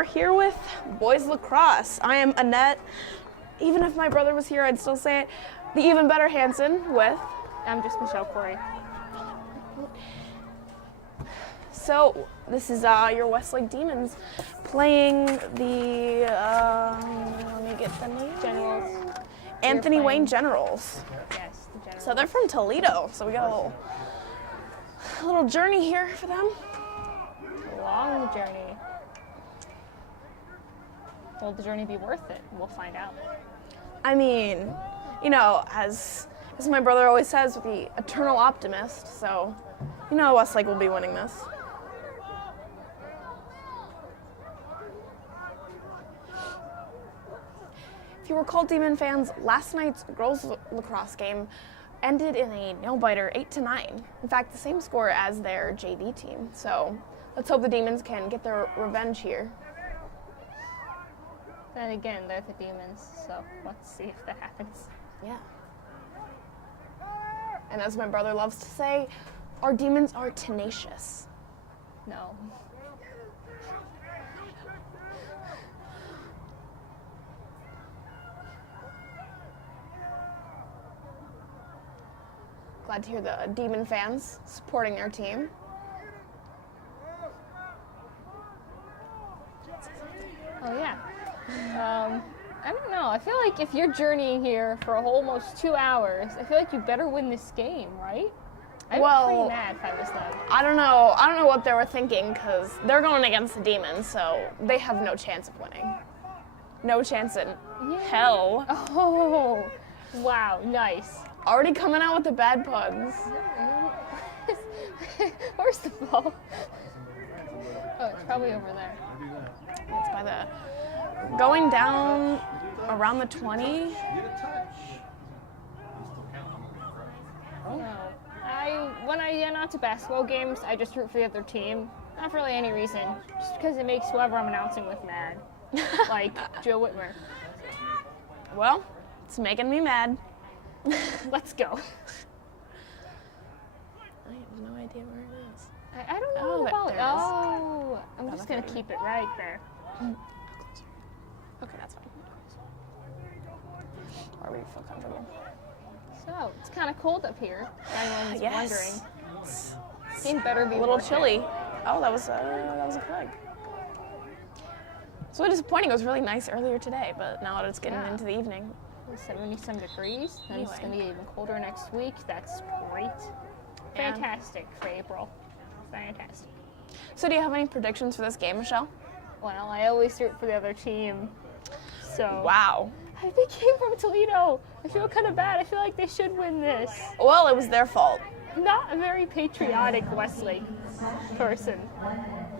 are here with boys lacrosse. I am Annette. Even if my brother was here, I'd still say it. The even better Hanson with. I'm just Michelle Corey. So this is your Westlake Demons playing the let me get the name. Generals. Anthony Wayne Generals. Yes, the Generals. So they're from Toledo. So we got a little journey here for them. Long journey. Will the journey be worth it? We'll find out. I mean, you know, as my brother always says, the eternal optimist. So, you know, Westlake will be winning this. If you recall, Demon fans, last night's girls lacrosse game ended in a nail-biter 8-9. In fact, the same score as their JV team. So let's hope the Demons can get their revenge here. Then again, they're the Demons, so let's see if that happens. Yeah. And as my brother loves to say, our Demons are tenacious. No. Glad to hear the Demon fans supporting their team. Oh, yeah. I don't know. I feel like if you're journeying here for almost 2 hours, I feel like you better win this game, right? I'd be pretty mad if I was them. I don't know what they were thinking, because they're going against the Demons, so they have no chance of winning. No chance in hell. Oh, wow, nice. Already coming out with the bad puns. Where's the ball? Oh, it's probably over there. It's by the... Going down around the 20. No. When I get out to basketball games, I just root for the other team. Not for really any reason. Just because it makes whoever I'm announcing with mad. Like Joe Whitmer. Well, it's making me mad. Let's go. I have no idea where it is. I don't know about there it. Oh, I'm just going to keep it right there. Okay, that's fine. Where we feel comfortable. So, it's kind of cold up here. If anyone's wondering. It's It better be a little worth chilly. Oh, that was a flag. It's really disappointing. It was really nice earlier today, but now that it's getting into the evening. 70-some degrees. Then it's Anyway. going to get even colder next week. That's great. Fantastic for April. Fantastic. So do you have any predictions for this game, Michelle? Well, I always root for the other team. So. Wow. They came from Toledo. I feel kind of bad. I feel like they should win this. Well, it was their fault. Not a very patriotic Westlake person.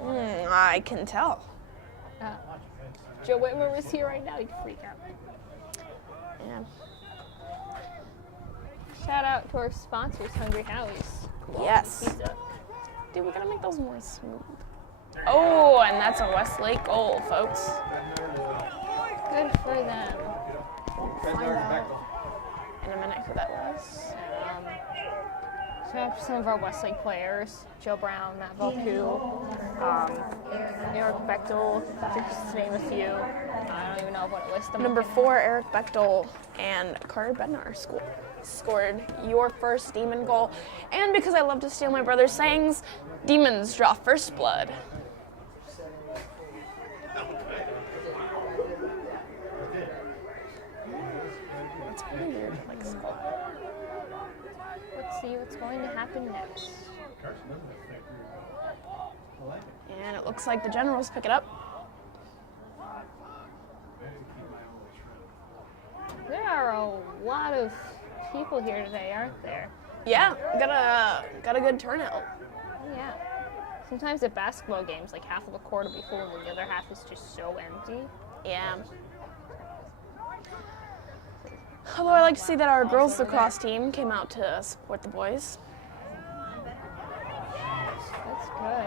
I can tell. Joe Whitmer was here right now. He'd freak out. Yeah. Shout out to our sponsors, Hungry Howie's. Yes. Pizza. Dude, we gotta make those more smooth. Oh, and that's a Westlake goal, folks. Good for them. Find out in a minute who that was. Shout out to some of our Westlake players. Joe Brown, Matt Volku, Eric Bechtel, just to name a few. I don't even know what to list them. Number 4, Eric Bechtel and Carter Bednar scored your first Demon goal. And because I love to steal my brother's sayings, Demons draw first blood. That's pretty weird, like skull. Let's see what's going to happen next. And it looks like the Generals pick it up. There are a lot of people here today, aren't there? Yeah, got a good turnout. Yeah. Sometimes at basketball games, like half of the court will be full and the other half is just so empty. Yeah. Although I like to see that our girls lacrosse team came out to support the boys. That's good.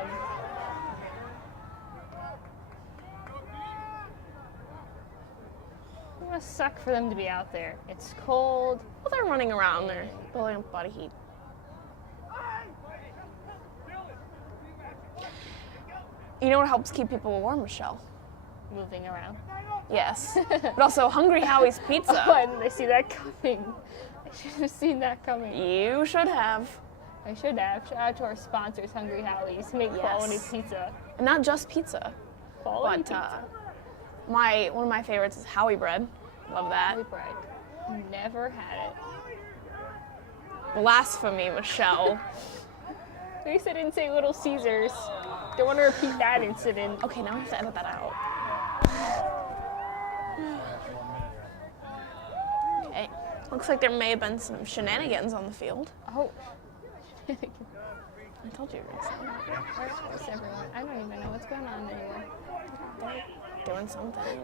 It must suck for them to be out there. It's cold. Well, they're running around. They're building up body heat. You know what helps keep people warm, Michelle? moving around. Yes. But also Hungry Howie's Pizza. Oh, didn't I see that coming? I should have seen that coming. You should have. I should have. Shout out to our sponsors, Hungry Howie's. Make quality pizza. And not just pizza. Quality But pizza. one of my favorites is Howie bread. Love that. Howie bread. Never had it. Blasphemy, Michelle. At least I didn't say Little Caesars. Don't want to repeat that incident. Okay, now we have to edit that out. Okay. Looks like there may have been some shenanigans on the field. Oh. I told you you were going to say. Where's everyone? I don't even know what's going on anymore. They're doing something.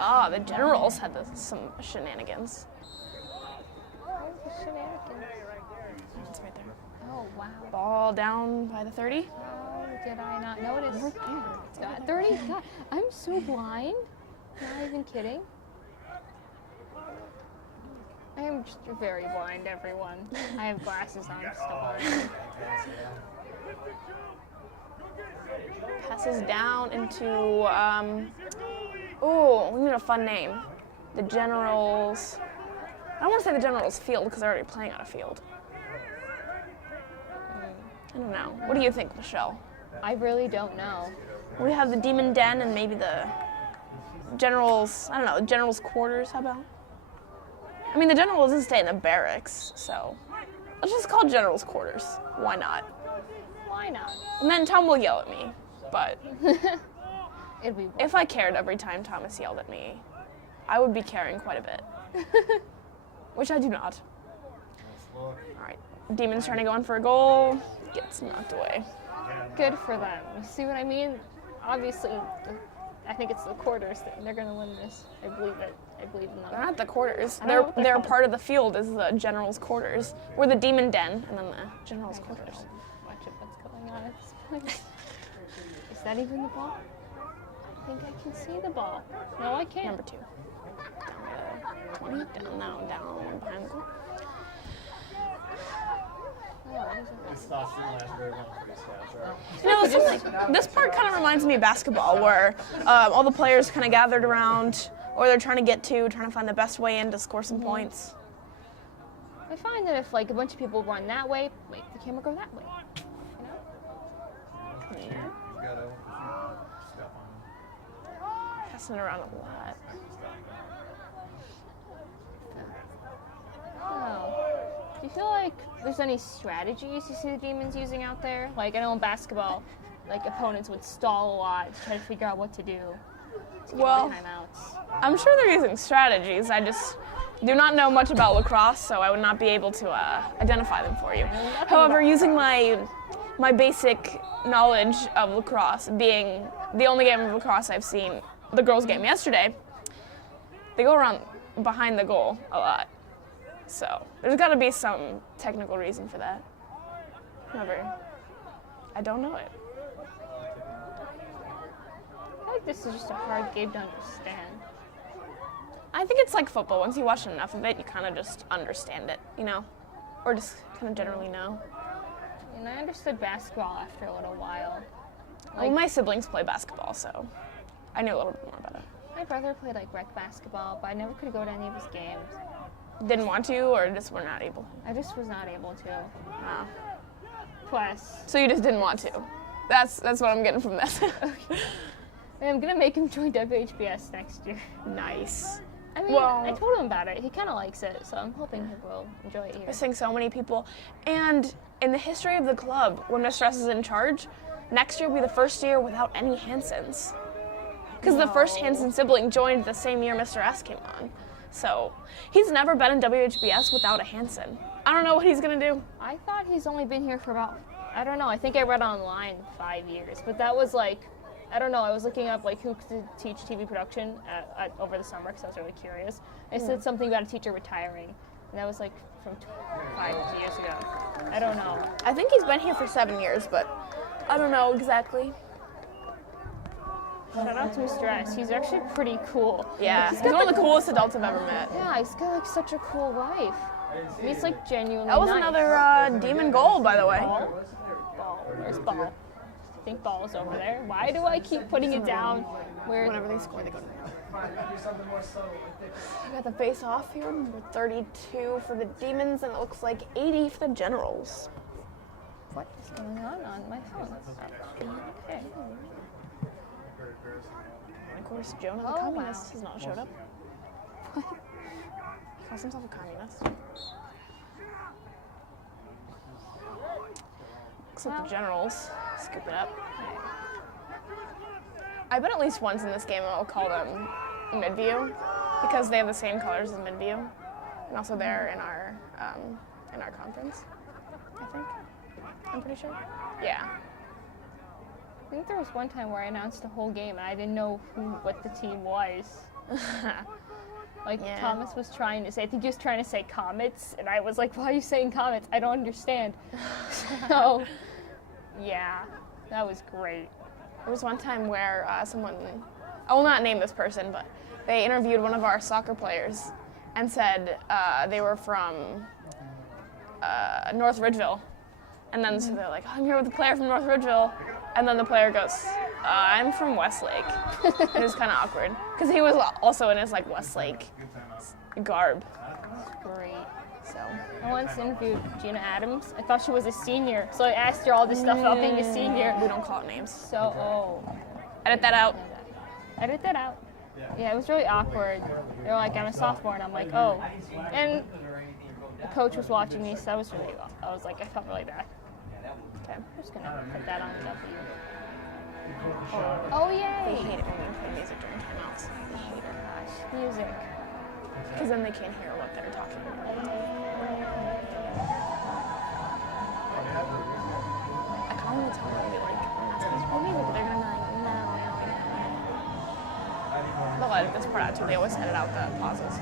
Oh, the Generals had some shenanigans. Where's the shenanigans? It's right there. Oh, wow. Ball down by the 30. How did I not notice? Right there. It's got 30. God, I'm so blind. Not even kidding. I am just very blind, everyone. I have glasses on still. Passes down into, we need a fun name. The Generals. I don't want to say the Generals field because they're already playing on a field. I don't know. What do you think, Michelle? I really don't know. We have the Demon Den and maybe the Generals, I don't know, Generals quarters, how about? I mean, the General doesn't stay in the barracks, so let's just call it Generals quarters. Why not? Why not? And then Tom will yell at me, but It'd be if I cared every time Thomas yelled at me, I would be caring quite a bit. Which I do not. All right, Demon's trying to go in for a goal. Gets knocked away. good for them. You see what I mean? Obviously, I think it's the quarters that they're going to win this. I believe it. I believe in them. They're not the quarters. I don't know what They're they're part of the field is the General's quarters. We're the Demon Den, and then the General's quarters. Watch it, what's going on at this point. Is that even the ball? I think I can see the ball. No, I can't. Number 2. Down to 20. Down behind the goal. You know, this part kind of reminds me of basketball, where all the players kind of gathered around, or they're trying to find the best way in to score some points. I find that if like a bunch of people run that way, make the camera go that way. You know? Yeah. Passing it around a lot. Oh. Do you feel like there's any strategies you see the Demons using out there? Like, I know in basketball, like, opponents would stall a lot to try to figure out what to do. To get Well, timeouts. I'm sure they're using strategies. I just do not know much about lacrosse, so I would not be able to identify them for you. However, using my basic knowledge of lacrosse, being the only game of lacrosse I've seen, the girls' game yesterday, they go around behind the goal a lot. So there's got to be some technical reason for that. However, I don't know it. I feel like this is just a hard game to understand. I think it's like football. Once you watch enough of it, you kind of just understand it, you know? Or just kind of generally know. And I understood basketball after a little while. Well, my siblings play basketball, so I knew a little bit more about it. My brother played like rec basketball, but I never could go to any of his games. Didn't want to, or just were not able? I just was not able to. Oh. Plus, So you just didn't want to. That's what I'm getting from this. I'm gonna make him join WHBS next year. Nice. I mean, Well- I told him about it. He kind of likes it, so I'm hoping he will enjoy it here. We're seeing so many people. And in the history of the club, when Mr. S is in charge, next year will be the first year without any Hansons. Because the first No. Hanson sibling joined the same year Mr. S came on. So he's never been in WHBS without a Hanson. I don't know what he's going to do. I thought he's only been here for about, I don't know, I think I read online 5 years, but that was like, I don't know, I was looking up like who could teach TV production over the summer because I was really curious. I said something about a teacher retiring, and that was like from 5 years ago. I don't know. I think he's been here for 7 years, but I don't know exactly. Shout out to Mr. S. He's actually pretty cool. Yeah, Like, he's one of the coolest adults I've ever met. Yeah, he's got like such a cool life. He's like genuinely That was nice. another demon goal, by the way. Ball? Ball. Where's ball? think ball is over there. Why do I keep putting it down? Whenever they score, they go to the net. We got the face off here, number 32 for the Demons, and it looks like 80 for the Generals. What is going on my phone? Okay. And of course, Jonah the Communist has not showed up. He calls himself a communist. Looks like the Generals scoop it up. I bet at least once in this game I'll call them Midview because they have the same colors as Midview, and also they're in our conference. I think. I'm pretty sure. Yeah. I think there was one time where I announced the whole game and I didn't know what the team was. Like Thomas was trying to say, I think he was trying to say Comets, and I was like, why are you saying Comets? I don't understand. So, yeah, that was great. There was one time where someone, I will not name this person, but they interviewed one of our soccer players and said they were from North Ridgeville. And then so they're like, oh, I'm here with a player from North Ridgeville. And then the player goes, I'm from Westlake. It was kind of awkward because he was also in his like Westlake garb. Great. So I once interviewed Gina Adams. I thought she was a senior, so I asked her all this stuff about being a senior. We don't call it names. So, Edit that out. Edit that out. Yeah, it was really awkward. They were like, I'm a sophomore, and I'm like, oh. And the coach was watching me, so that was really, I was like, I felt really bad. Okay, I'm just gonna put that on W. Oh, yay! They hate it when we play music during timeouts. They hate it. Gosh, music. Because then they can't hear what they're talking about. I call them and tell them to be like, I'm not supposed to play music, but they're gonna be like, no. They'll edit this part out too. They always edit out the pauses.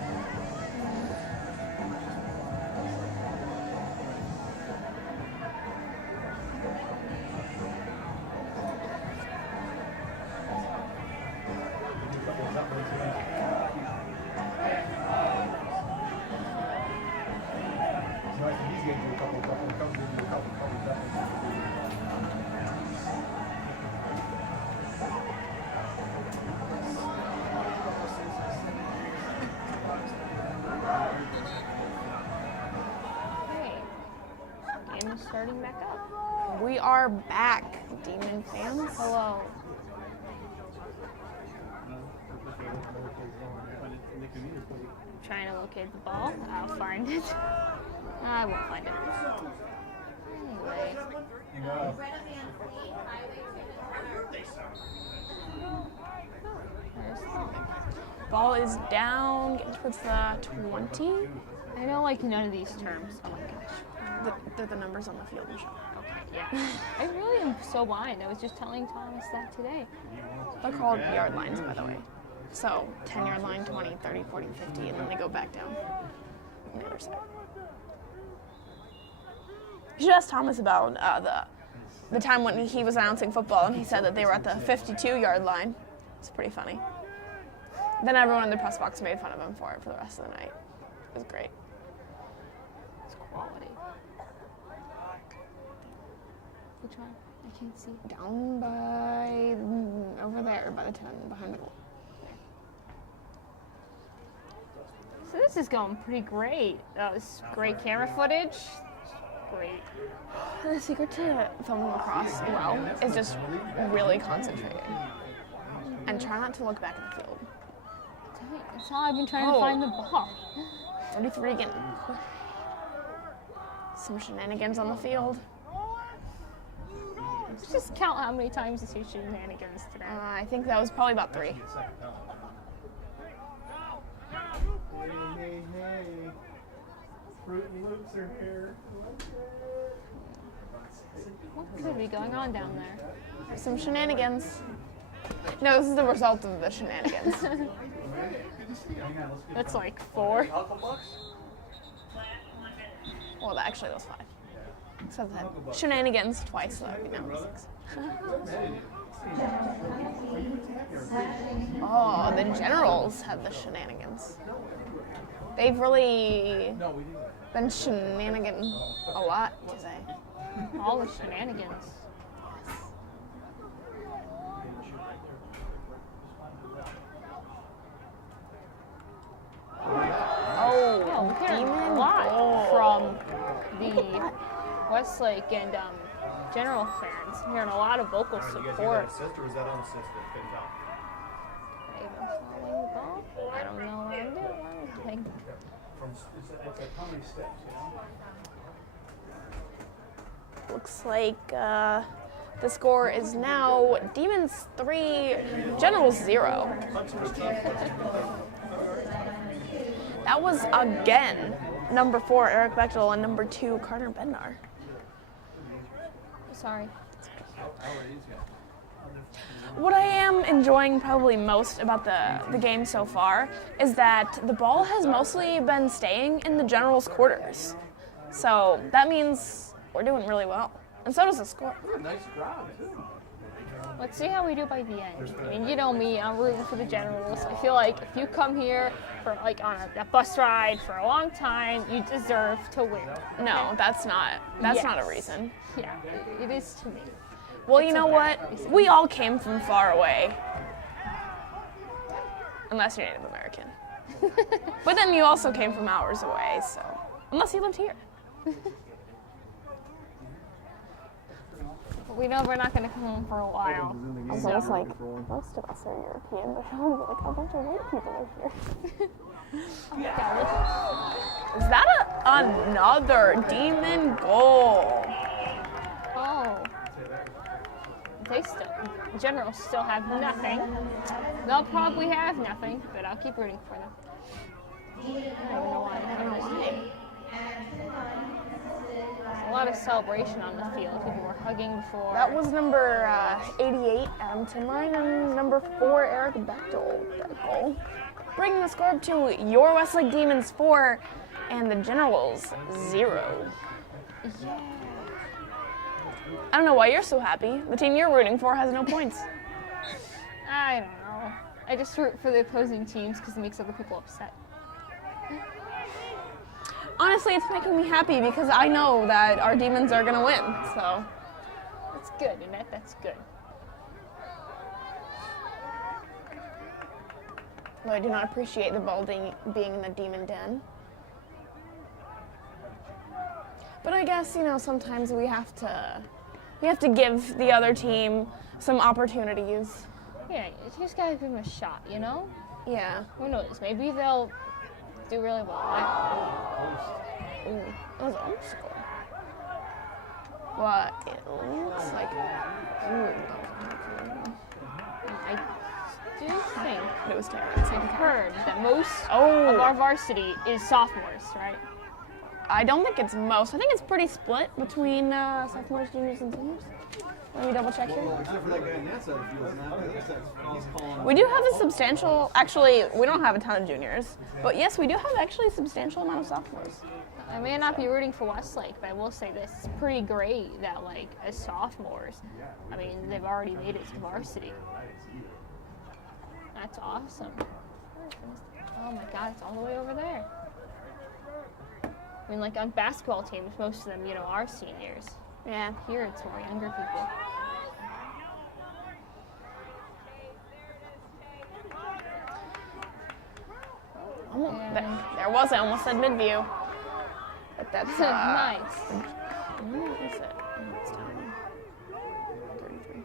Starting back up. We are back, Demon fans. Hello. Trying to locate the ball. I'll find it. I won't find it. Anyway. Ball is down, getting towards the 20. I know like none of these terms. Oh my gosh. They're the numbers on the field, Michelle. Okay, yeah. I really am so blind. I was just telling Thomas that today. They're called yard lines, by the way. So 10-yard line, 20, 30, 40, 50, and then they go back down on the other side. You should ask Thomas about the time when he was announcing football and he said that they were at the 52-yard line. It's pretty funny. Then everyone in the press box made fun of him for it for the rest of the night. It was great. It's quality. Which one? I can't see. Down by, over there, by the 10, behind the goal. So this is going pretty great. That was great camera footage. Great. The secret to filming lacrosse well is just really concentrating. And try not to look back at the field. That's how I've been trying to find the ball. 33 again. Some shenanigans on the field. Let's just count how many times you see shenanigans today. I think that was probably about 3. Hey. Fruit and Loops are here. What could be going on down there? Some shenanigans. No, this is the result of the shenanigans. That's like 4. Well, actually, that was 5. So that shenanigans twice, so that would be number 6. Oh, the Generals have the shenanigans. They've really been shenanigan a lot today. All the shenanigans. the Westlake and General fans. I'm hearing a lot of vocal You guys get support. that assist or is that unassisted? Couldn't tell. Even following the ball? I don't know what I'm doing. It's like how many steps, you know? Looks like the score is now Demons 3, Generals 0. That was again number 4 Eric Bechtel and number 2 Carter Bednar. Sorry. What I am enjoying probably most about the game so far is that the ball has mostly been staying in the Generals' quarters. So that means we're doing really well. And so does the score. Nice crowd, too. Let's see how we do by the end. I mean, you know me, I'm rooting for the Generals. I feel like if you come here for like on a bus ride for a long time, you deserve to win. No, that's not a reason. Yeah, it is to me. Well, you know what? We all came from far away. Unless you're Native American. But then you also came from hours away, so unless you lived here. We know we're not going to come home for a while. Also, it's like most of us are European, but like a bunch of white people are here. Is that another Demon goal? Oh. Generals still have nothing. They'll probably have nothing, but I'll keep rooting for them. I don't even know why I'm listening. A lot of celebration on the field. People were hugging before. That was number 88, Adam Tinline, and number 4, Eric Bechtel. That goal. Bringing the score up to your Westlake Demons 4 and the Generals 0. Yeah. I don't know why you're so happy. The team you're rooting for has no points. I don't know. I just root for the opposing teams because it makes other people upset. Honestly, it's making me happy because I know that our Demons are going to win, so. That's good, Annette. That's good. Though I do not appreciate the ball being in the Demon Den. But I guess, you know, sometimes we have to give the other team some opportunities. Yeah, you just gotta give them a shot, you know? Yeah. Who knows? Maybe they'll do really well. Ooh, that was almost a goal. But it looks like. Ooh, I do think it was terrible. I've heard that most of our varsity is sophomores, right? I don't think it's most. I think it's pretty split between sophomores, juniors, and seniors. Let me double check here. Except for that guy on that side of the field now. He's calling. We do have a substantial, actually, we don't have a ton of juniors, but yes, we do have actually a substantial amount of sophomores. I may not be rooting for Westlake, but I will say this: it's pretty great that, like, as sophomores, I mean, they've already made it to varsity. That's awesome. Oh my God, it's all the way over there. I mean, like on basketball teams, most of them, you know, are seniors. Yeah. Here, it's more younger people. There was, I almost said Midview. But that's Nice. Where is it? Oh, it's down 33.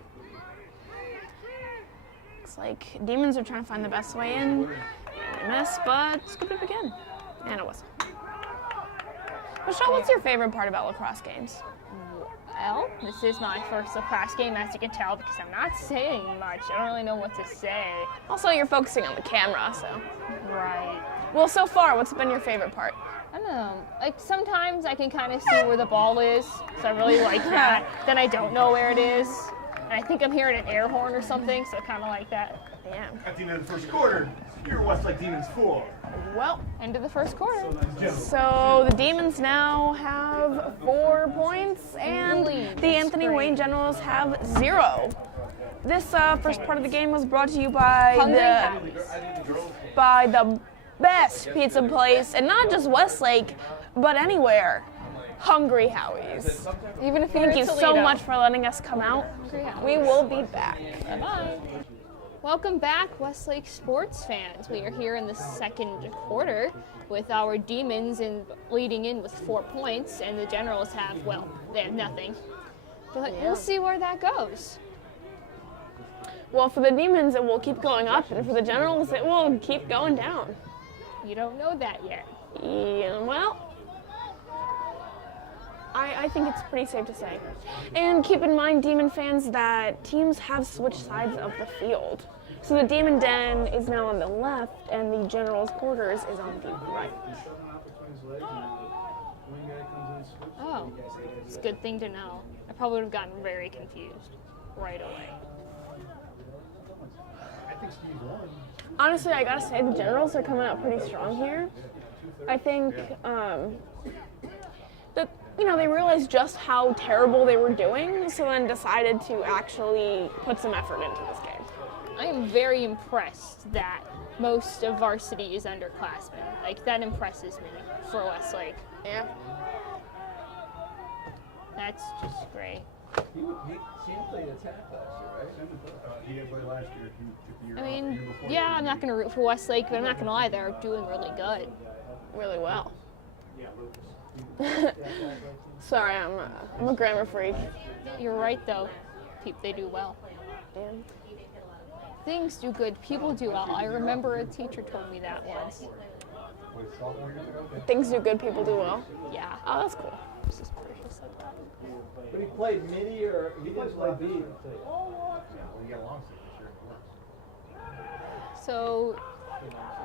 Looks like Demons are trying to find the best way in. And they miss, but scooped up again. And it wasn't. Michelle, what's your favorite part about lacrosse games? Well, this is my first lacrosse game, as you can tell, because I'm not saying much. I don't really know what to say. Also, you're focusing on the camera, so. Right. Well, so far, what's been your favorite part? I don't know. Like, sometimes I can kind of see where the ball is, so I really like that. Then I don't know where it is. And I think I'm hearing an air horn or something, so I kind of like that. Damn. At the end of the first quarter, your Westlake Demons 4. Well, End of the first quarter. so the Demons now have 4 points, and the Anthony Wayne Generals have 0. This first part of the game was brought to you by the best pizza place, and not just Westlake, but anywhere. Hungry Howie's. Even if you're Thank you in so Toledo. much for letting us come out. Hungry Howie's. We will be back. Bye. Welcome back, Westlake sports fans. We are here in the second quarter with our Demons leading in with 4 points, and the Generals have, well, they have nothing. But we'll see where that goes. Well, for the Demons, it will keep going up, and for the Generals, it will keep going down. You don't know that yet. Yeah, well, I think it's pretty safe to say. And keep in mind, Demon fans, that teams have switched sides of the field. So the Demon Den is now on the left, and the General's quarters is on the right. Oh, it's a good thing to know. I probably would have gotten very confused right away. Honestly, I gotta say, the Generals are coming out pretty strong here. I think that, they realized just how terrible they were doing, so then decided to actually put some effort into this game. I am very impressed that most of varsity is underclassmen. Like, that impresses me for Westlake. Yeah. That's just great. He played attack last year, right? He didn't play last year. He took the year I off. mean, Year before yeah, I'm not going to root for Westlake, but I'm not going to lie, they're doing really good. Really well. Sorry, I'm a grammar freak. You're right, though. They do well. Damn. Things do good, people do well. I remember a teacher told me that once. Things do good, people do well. Yeah. Oh, that's cool. This is precious like that. But he played midi or he didn't play B. Yeah, well, he got a long season this year. So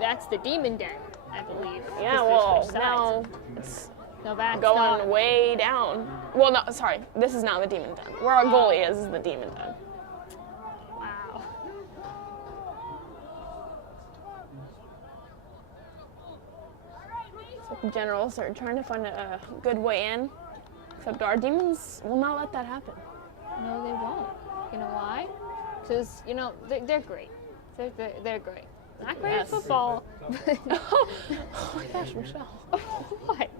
that's the Demon Den, I believe. Yeah, Because well, there's switch now sides. it's No, that's going not. way down. Well, no, sorry. This is now the Demon Den. Where our goalie is the Demon Den. Wow. So the Generals are trying to find a good way in. Except our Demons will not let that happen. No, they won't. You know why? Because, they're great. They're great. Not great at football. Oh my gosh, Michelle. What?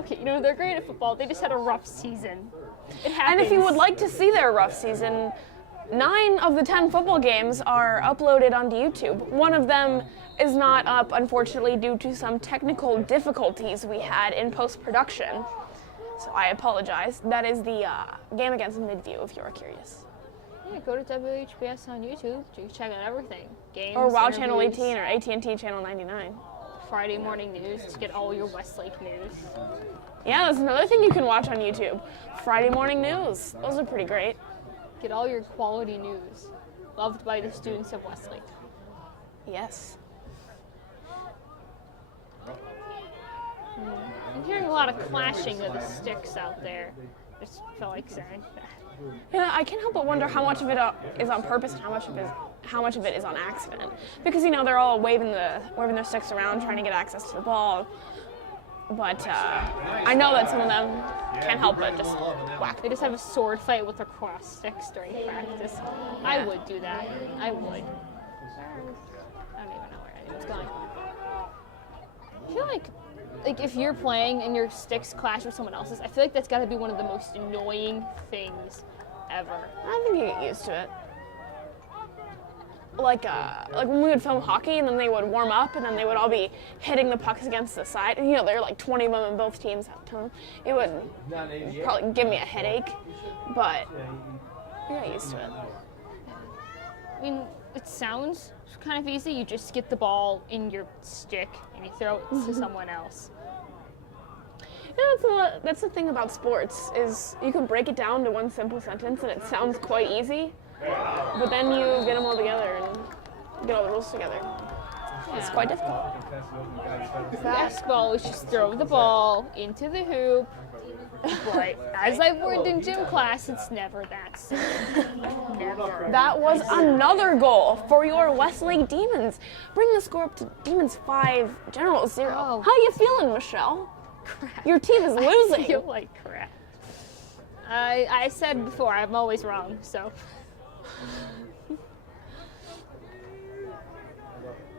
Okay, they're great at football. They just had a rough season. It And happens. if you would like to see their rough season, 9 of the 10 football games are uploaded onto YouTube. One of them is not up, unfortunately, due to some technical difficulties we had in post-production. So I apologize. That is the game against Midview, if you're curious. Yeah, go to WHBS on YouTube. You can check out everything. Games, Or WOW Channel interviews, 18 or AT&T Channel 99. Friday morning news to get all your Westlake news. Yeah, that's another thing you can watch on YouTube. Friday morning news. Those are pretty great. Get all your quality news. Loved by the students of Westlake. Yes. I'm hearing a lot of clashing of the sticks out there. Just felt like saying that. Yeah, I can't help but wonder how much of it is on purpose and how much of it is on accident. Because they're all waving their sticks around trying to get access to the ball. But I know that some of them can't help but just whack. They just have a sword fight with lacrosse sticks during practice. I would do that. I would. I don't even know where anyone's going. I feel like if you're playing and your sticks clash with someone else's, I feel like that's got to be one of the most annoying things ever. I think you get used to it. Like when we would film hockey and then they would warm up and then they would all be hitting the pucks against the side. And there are like 20 of them in both teams at the time. It would probably give me a headache, but you get used to it. I mean, it sounds kind of easy. You just get the ball in your stick and you throw it to someone else. That's the thing about sports is you can break it down to one simple sentence and it sounds quite easy, but then you get them all together and get all the rules together. It's quite difficult. Basketball is just throw the ball into the hoop. But as I've learned in gym class, it's never that simple. Never. That was another goal for your Westlake Demons. Bring the score up to Demons 5, Generals 0. Oh. How you feeling, Michelle? Crap. Your team is I losing. feel like crap. I said before, I'm always wrong, so.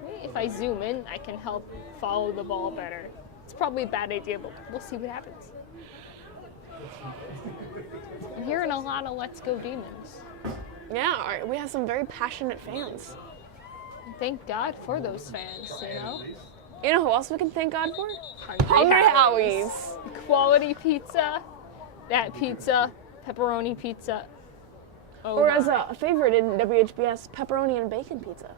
Maybe if I zoom in, I can help follow the ball better. It's probably a bad idea, but we'll see what happens. I'm hearing a lot of Let's Go Demons. Yeah, we have some very passionate fans. Thank God for those fans, you know? You know who else we can thank God for? Hungry Howie's. Quality pizza, that pizza, pepperoni pizza. Oh, Or as a favorite in WHBS, pepperoni and bacon pizza.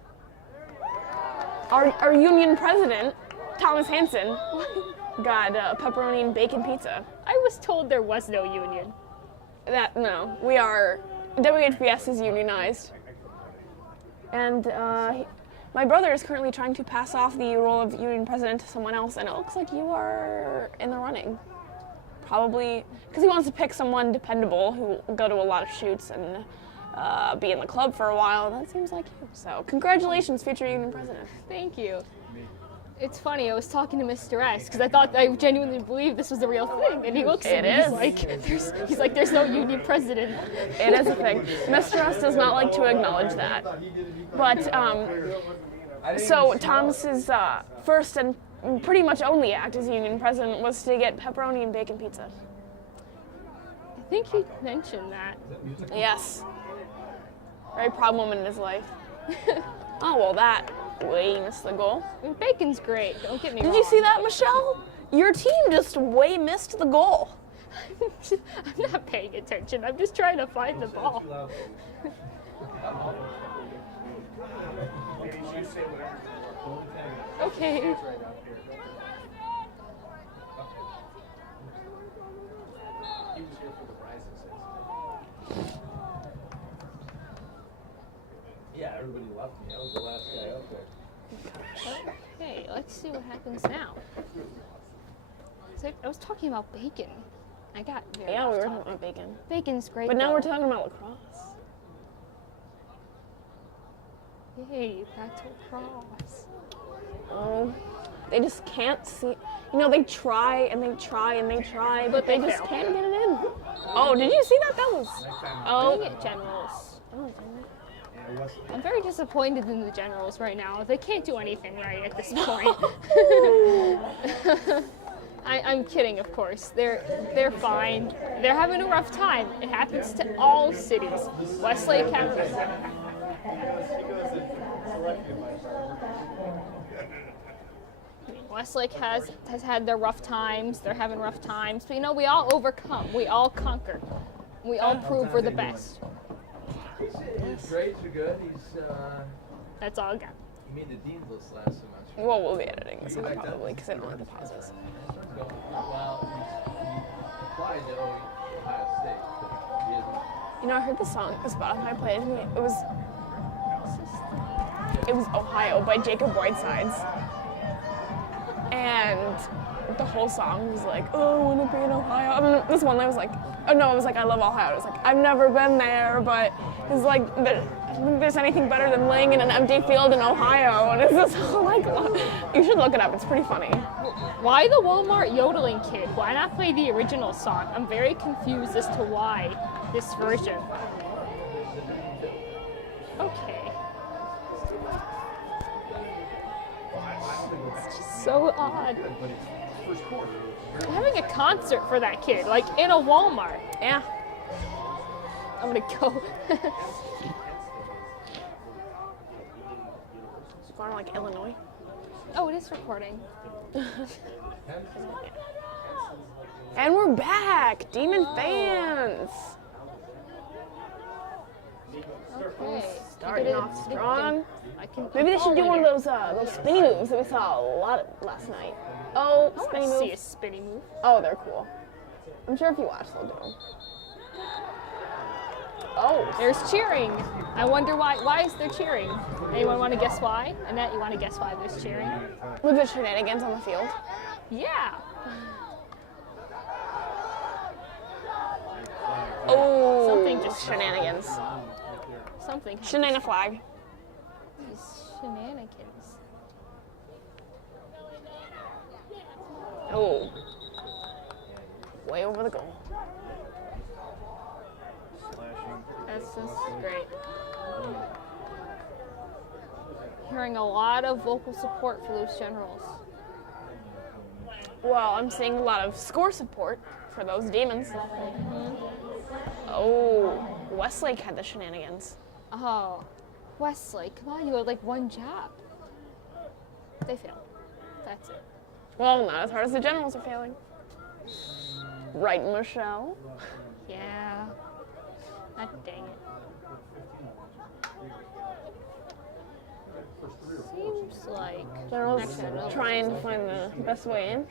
Our union president, Thomas Hansen, got pepperoni and bacon pizza. I was told there was no union. No, we are, WHBS is unionized. And my brother is currently trying to pass off the role of union president to someone else, and it looks like you are in the running. Probably because he wants to pick someone dependable who will go to a lot of shoots and be in the club for a while. That seems like you. So congratulations, future union president. Thank you. It's funny, I was talking to Mr. S because I genuinely believed this was the real thing, and he looks at me, he's like, there's no union president. It is a thing. Mr. S does not like to acknowledge that. But, so Thomas's first and pretty much only act as union president was to get pepperoni and bacon pizza. I think he mentioned that. Yes. Very proud moment in his life. Oh, well, that way missed the goal. Bacon's great, don't get me wrong. Did you see that, Michelle? Your team just way missed the goal. I'm not paying attention, I'm just trying to find the ball. Okay. Yeah, everybody left me. I was the last guy up there. Okay, let's see what happens now. So I was talking about bacon. I got very Yeah, we were off talking topic. about bacon. Bacon's great. But now though. we're talking about lacrosse. Yay, back to lacrosse. Oh, they just can't see. You know, they try and they try and they try, but they just fail. can't get it in. Oh, did you see that? That was. Dang it, Generals. Oh, dang it. I'm very disappointed in the Generals right now. They can't do anything right at this point. I'm kidding, of course. They're fine. They're having a rough time. It happens to all cities. Westlake has had their rough times. They're having rough times. But you know, we all overcome. We all conquer. We all prove we're the best. His grades are good. He's, That's all I got. you made the dean's list last semester. Well, we'll be editing this out probably because I don't like the pauses. Well, he applied to Ohio State, but he isn't. You know, I heard the song Spotify played me. It was Ohio by Jacob Whitesides. And the whole song was like, oh, I want to be in Ohio. I mean, this one line was like, oh no, it was like, I love Ohio. It was like, I've never been there, but it's like, I don't think there's anything better than laying in an empty field in Ohio. And it's just like, you should look it up. It's pretty funny. Why the Walmart yodeling kid? Why not play the original song? I'm very confused as to why this version. Okay. It's just so odd. Having a concert for that kid, like in a Walmart. Yeah. I'm gonna go. It's going to like Illinois. Oh, it is recording. And we're back, Demon fans. Okay. Starting off strong. Maybe Maybe they should do one of those spinny moves that we saw a lot of last night. Oh, I spinny want to see a moves. spinny move. Oh, they're cool. I'm sure if you watch, they'll do them. Oh, There's cheering. I wonder why. Why is there cheering? Anyone want to guess why? Annette, you want to guess why there's cheering? with the shenanigans on the field. Yeah. Oh, Something just shenanigans. Something. Shenana flag. These shenanigans. Oh, way over the goal. This is great. Hearing a lot of vocal support for those Generals. Well, I'm seeing a lot of score support for those demons. Oh, Westlake had the shenanigans. Oh, Westlake, come on, you had like one job. They failed. That's it. Well, not as hard as the Generals are failing. Right, Michelle? Yeah. Ah, dang it. Seems like Generals trying to find the best way in.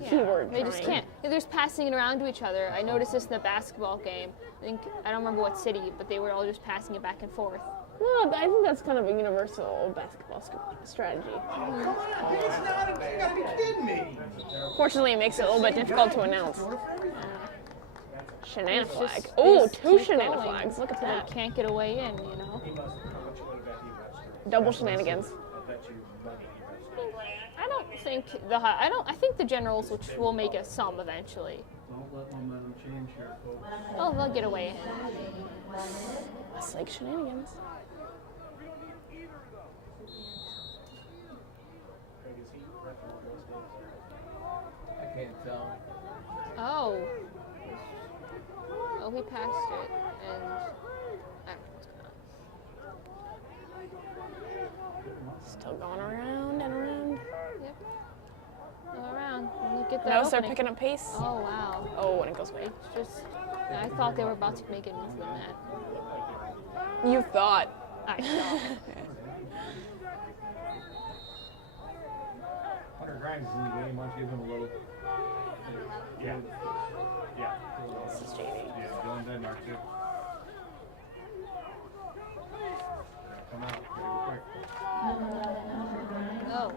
yeah, Keyword they just trying. can't. They're just passing it around to each other. I noticed this in the basketball game. I don't remember what city, but they were all just passing it back and forth. Well, I think that's kind of a universal basketball strategy. Come on, it's not. You gotta be kidding me. Fortunately, it makes it a little bit difficult to announce. Shenanigan It's flag. just- Oh, they just two keep shenanigan going flags. Look at till that. They can't get a way in, you know. Double shenanigans. I don't think I think the Generals, which will make us some eventually. Don't let momentum change here, folks. Oh, they'll get away in. Westlake shenanigans. I can't tell. Oh. Oh, he passed it, and I don't know what's going on. Still going around and around. Yep. Go around. Look at that. Notice they're opening. picking up pace. Oh wow. Oh, and it goes away. It's just. I thought they were about to make it into the net. You thought. I thought. Hunter Grimes is in the game. Why don't you give him a little? Yeah. Yeah. This is JD. Yeah, Dylan Denmark too. Come out. Gotta go quick. Oh,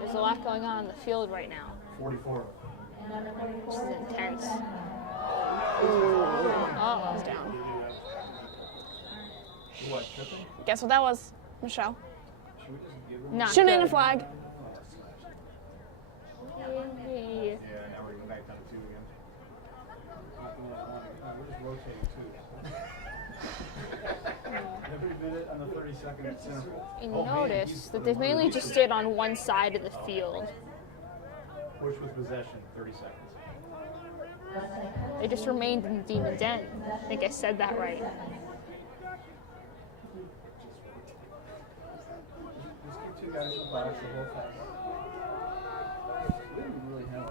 there's a lot going on in the field right now. 44. This is intense. Oh, he's down. What? Tripping? Guess what that was, Michelle? Should we just give him? Not Shenanigan good. flag. Yay. Yeah, now we're going back down to 2 again. We're just rotating too. Every minute on the 32nd interval. And Oh, man, notice he's- that they mainly just stayed on one side of the field. Push with possession, 30 seconds. They just remained in the demon den. I think I said that right. Just keep 2 guys in the box the whole time. We didn't really have a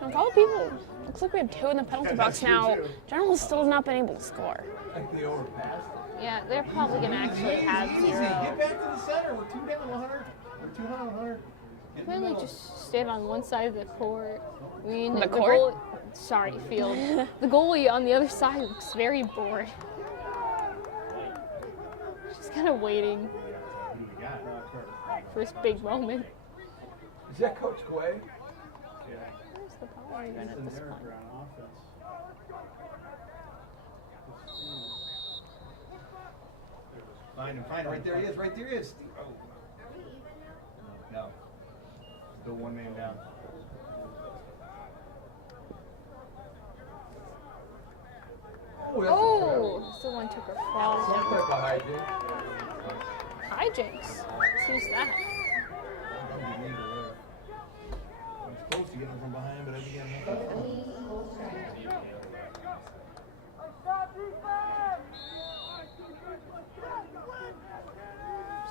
Now, with all the people, looks like we have 2 in the penalty box now. Generals still have not been able to score. Like they overpassed. Yeah, they're probably going to actually have Easy. Get 0. back to the center. We're 2 down, 100. We're 200, 100. Get in the Mainly middle. just stayed on one side of the court. I mean, The court? Sorry, field. The goalie on the other side looks very bored. She's kind of waiting Who do we got? for his big moment. Is that Coach Quay? Yeah. Where's the ball even He's at an this Eric point? on offense. Find him. Right there he is. Right there he is. Oh. No. Still 1 man down. Oh, someone took a fall. Some type of hygiene. Hijinks. Who's that? I'm supposed to get him from behind, but I didn't get him.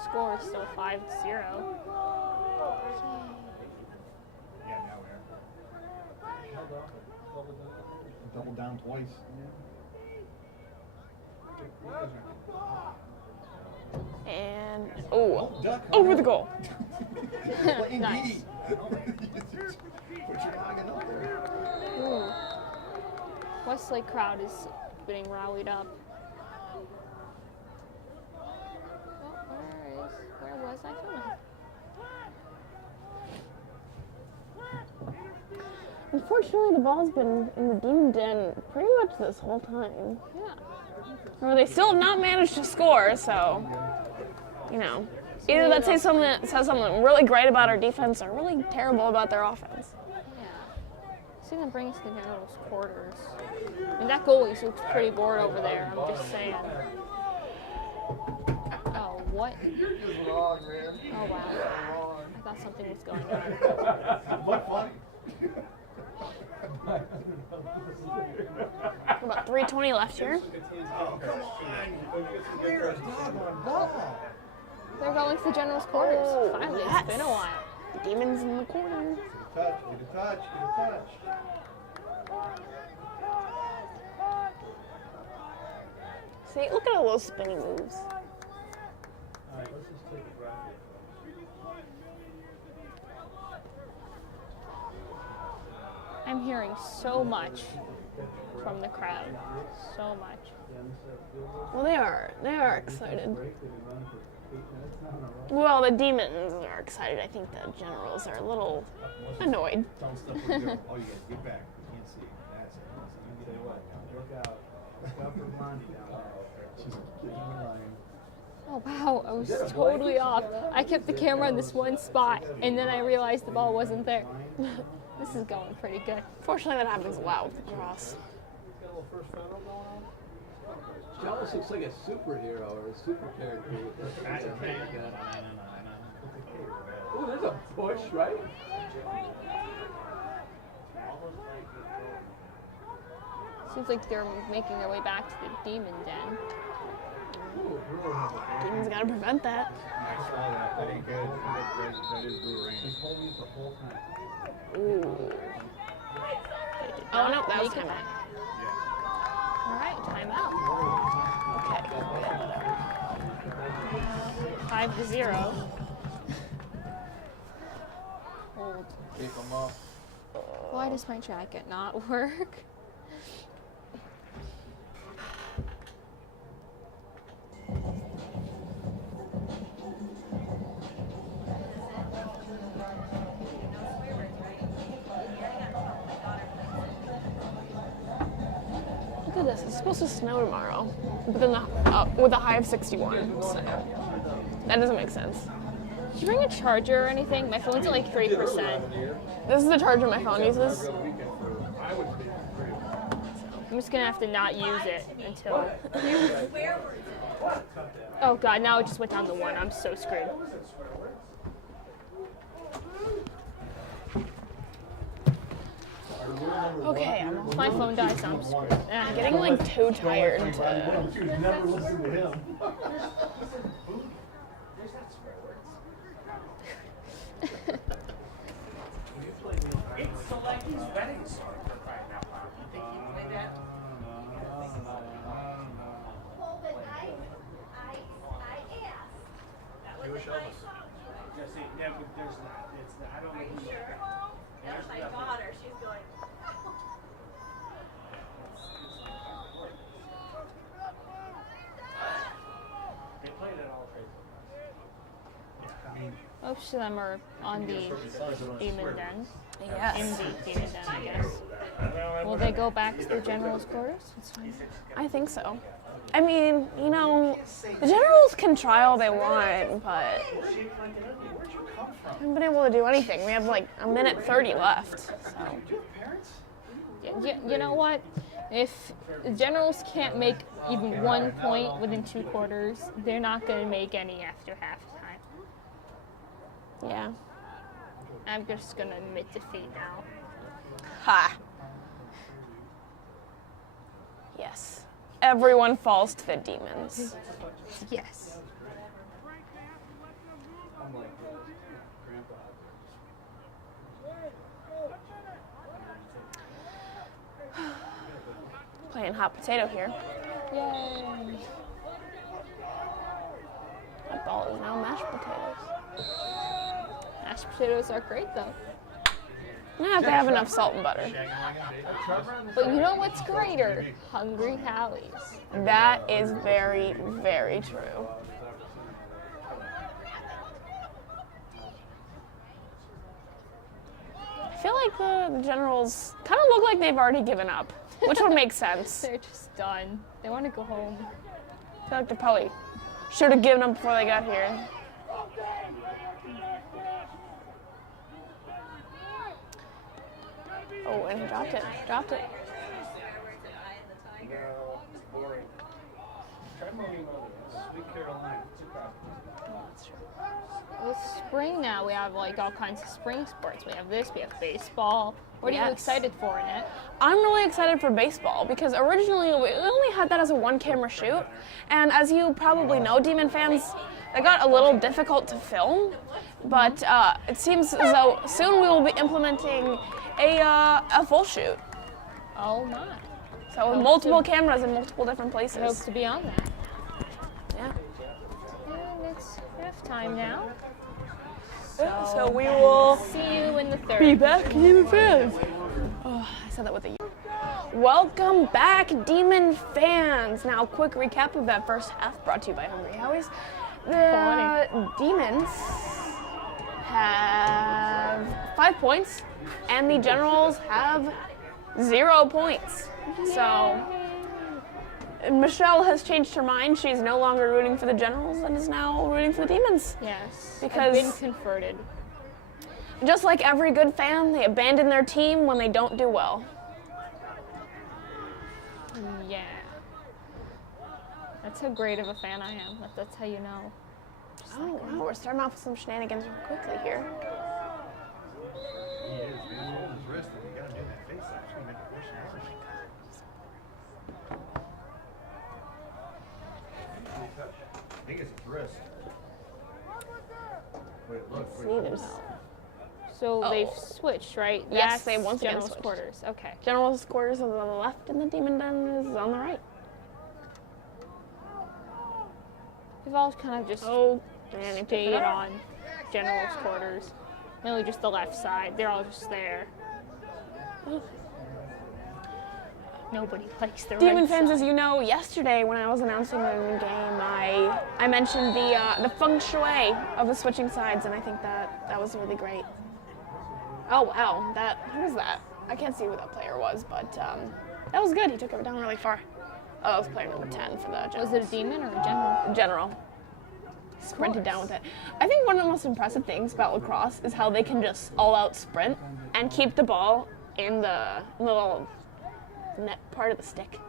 Score is still 5-0. Yeah, now we're. Double down twice. And, oh, Duck. over the goal. Playing Nice. D. Put your noggin up there. Ooh. Westlake crowd is getting rallied up. Oh, where was I filming? Unfortunately, the ball's been in the demon den pretty much this whole time. Yeah. Or they still have not managed to score, so, you know. Either that says something really great about our defense or really terrible about their offense. Yeah. See them bring us to the Generals' quarters. I mean, that goalie looks pretty bored over there, I'm just saying. Oh, what? You're just wrong, man. Oh, wow. Wrong. I thought something was going on. What funny? About 3:20 left here. They're going to the General's quarters. Oh, Finally, yes. it's been a while. The Demons in the corner. Get a touch. See, look at all those spinning moves. All right, let's just take a breath. I'm hearing so much from the crowd. So much. Well, they are excited. Well, the Demons are excited. I think the Generals are a little annoyed. Tell stuff we're doing. Oh, you gotta get back. You can't see. That's it. You say what? Look out for Blondie down there. She's getting lying. Oh wow, I was totally off. I kept the camera in this one spot, and then I realized the ball wasn't there. This is going pretty good. Fortunately, that happens a lot with lacrosse. Got a little first photo going on. She almost looks like a superhero or a super character. Oh, there's a push, right? Seems like they're making their way back to the Demon Den. Demons gotta prevent that. I saw that. That ain't good. That is blue rain. She's holding it the whole time. Ooh. Oh no, that was timeout. All right, timeout. Okay. 5-0. Hold. Keep them up. Why does my jacket not work? Look at this. It's supposed to snow tomorrow, but then with a high of 61. So that doesn't make sense. Did you bring a charger or anything? My phone's at like 3%. This is the charger my phone uses. I'm just gonna have to not use it until. Oh god, now it just went down to 1. I'm so screwed. Okay, If my phone dies, I'm screwed. I'm getting like too tired to. She would never listen to him. It's Select's wedding song for crying out loud. You think he played that? Jewish Elvis. Yeah, see, yeah, but there's not. It's not. I don't know who. That was my daughter. She's going. They played it all trades. Most of them are on the Demon Den. In Yes. the Demon Den, I guess. Will they go back to the General's quarters? It's fine. I think so. I mean, you know, the Generals can try all they want, but I haven't been able to do anything. We have like a minute 30 left. So. You know what? If the Generals can't make even 1 point within 2 quarters, they're not going to make any after halftime. Yeah. I'm just going to admit defeat now. Ha. Yes. Everyone falls to the Demons. Yes. I'm like, Grandpa. Playing hot potato here. Yay. That ball is now mashed potatoes. Mashed potatoes are great, though. Yeah, if they have enough salt and butter. But you know what's greater? Hungry Howie's. That is very, very true. I feel like the Generals kind of look like they've already given up, which would make sense. They're just done. They want to go home. I feel like they probably should have given up before they got here. Oh, and he dropped it. Dropped it. No, it's boring. Try moving over this. Big Carolina. With spring now, we have like all kinds of spring sports. We have this, we have baseball. What are you Yes. excited for in it? I'm really excited for baseball because originally we only had that as a one-camera shoot, and as you probably know, Demon fans, it got a little difficult to film. But it seems as though soon we will be implementing a full shoot. Oh my. So with Hope multiple to- cameras in multiple different I hope places. to be on that. Yeah. And it's half time now. So we will See you in the third. be back, Demon fans. Oh, I said that with a U. Welcome back, Demon fans. Now, quick recap of that first half brought to you by Hungry Howie's. The Demons have 5 points, and the Generals have 0 points. So, Michelle has changed her mind. She's no longer rooting for the Generals and is now rooting for the Demons. Yes. Because- I've been converted. Just like every good fan, they abandon their team when they don't do well. Yeah. That's how great of a fan I am. That's how you know. Oh, wow, we're starting off with some shenanigans real quickly here. He is. He's holding his wrist, and he got him in that face-off. It's gonna make a question mark. I think it's his wrist. Wait, look. Sneed himself. So Oh. they've switched, right? Yes, That's they once again General's switched. quarters. Okay. General's quarters is on the left, and the Demon Den is on the right. We've all kind of just Oh, and he picked stayed it up. on General's quarters. Mainly just the left side. They're all just there. Nobody likes the Demon right fans, side. as you know, yesterday when I was announcing the new game, I mentioned the feng shui of the switching sides, and I think that was really great. Oh wow, who was that? I can't see who that player was, but that was good. He took it down really far. Oh, that was player number 10 for the Generals. Was it a demon or a general? General. Sprinted down with it. I think one of the most impressive things about lacrosse is how they can just all-out sprint and keep the ball in the little net part of the stick.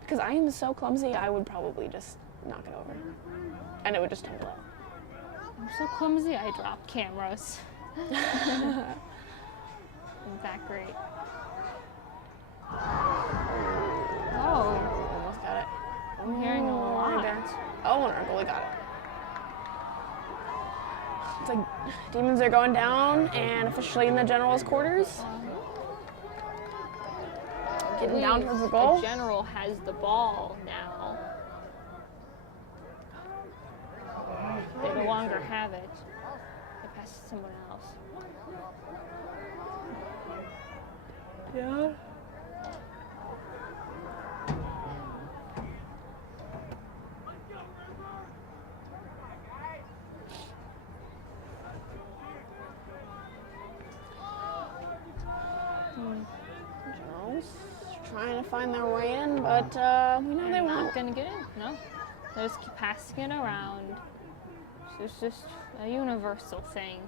Because I am so clumsy, I would probably just knock it over, and it would just tumble out. I'm so clumsy, I drop cameras. Isn't that great? Oh, Almost got it. I'm hearing a lot. Oh, and our goalie got it. It's like Demons are going down and officially in the General's quarters. Getting down towards the goal. The general has the ball now. They no longer have it. They pass it to someone else. Yeah. Generals trying to find their way in, but we know they They're won't. not gonna get in. No, they just keep passing it around. So it's just a universal thing.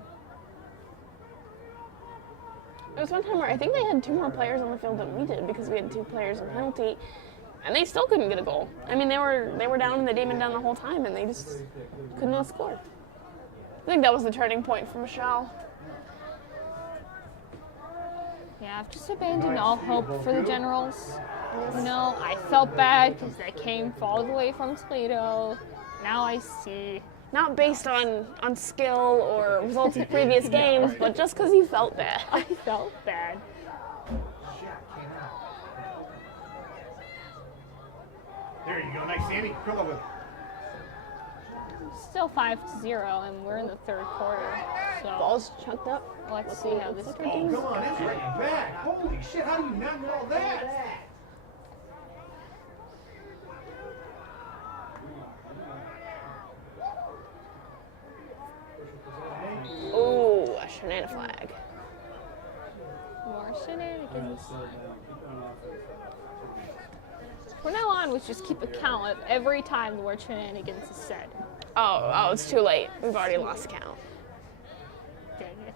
There was one time where I think they had 2 more players on the field than we did because we had 2 players in penalty, and they still couldn't get a goal. I mean, they were down in the Demon down the whole time, and they just could not score. I think that was the turning point for Michelle. Yeah, I've just abandoned all hope for the Generals. You know, I felt bad because they came all the way from Toledo. Now I see. Not based on skill or results of previous games, but just because you felt bad. I felt bad. There you go. Nice, Sandy. Fill it with. Still 5-0, and we're in the third quarter. So Ball's chucked up. let's see how this Looks goes. like Oh, come on. It's right back. Holy shit. How do you not know all that? Ooh, a shenanigan flag. More shenanigans. From now on, we just keep a count of every time the word shenanigans is said. Oh, it's too late. We've already lost count. Dang it.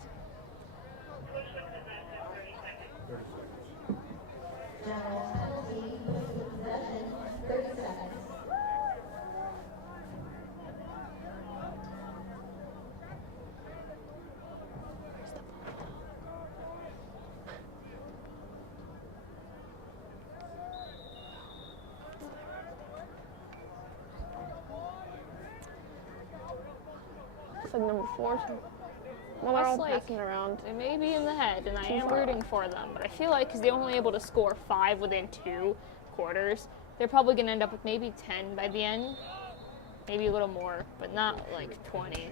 looks like number 4. Well, they're all Westlake. passing around. They may be in the head, and I Too am far. rooting for them. But I feel like because they're only able to score 5 within 2 quarters, they're probably going to end up with maybe 10 by the end. Maybe a little more, but not like 20.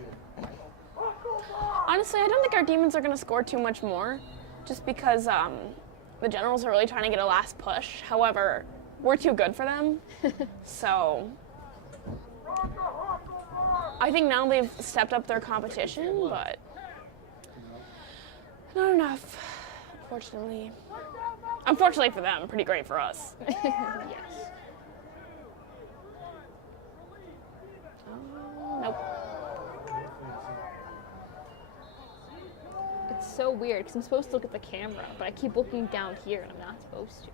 Honestly, I don't think our Demons are going to score too much more, just because the Generals are really trying to get a last push. However, we're too good for them, so I think now they've stepped up their competition, but not enough, unfortunately. Unfortunately for them, pretty great for us. Yes. Nope. It's so weird because I'm supposed to look at the camera, but I keep looking down here and I'm not supposed to.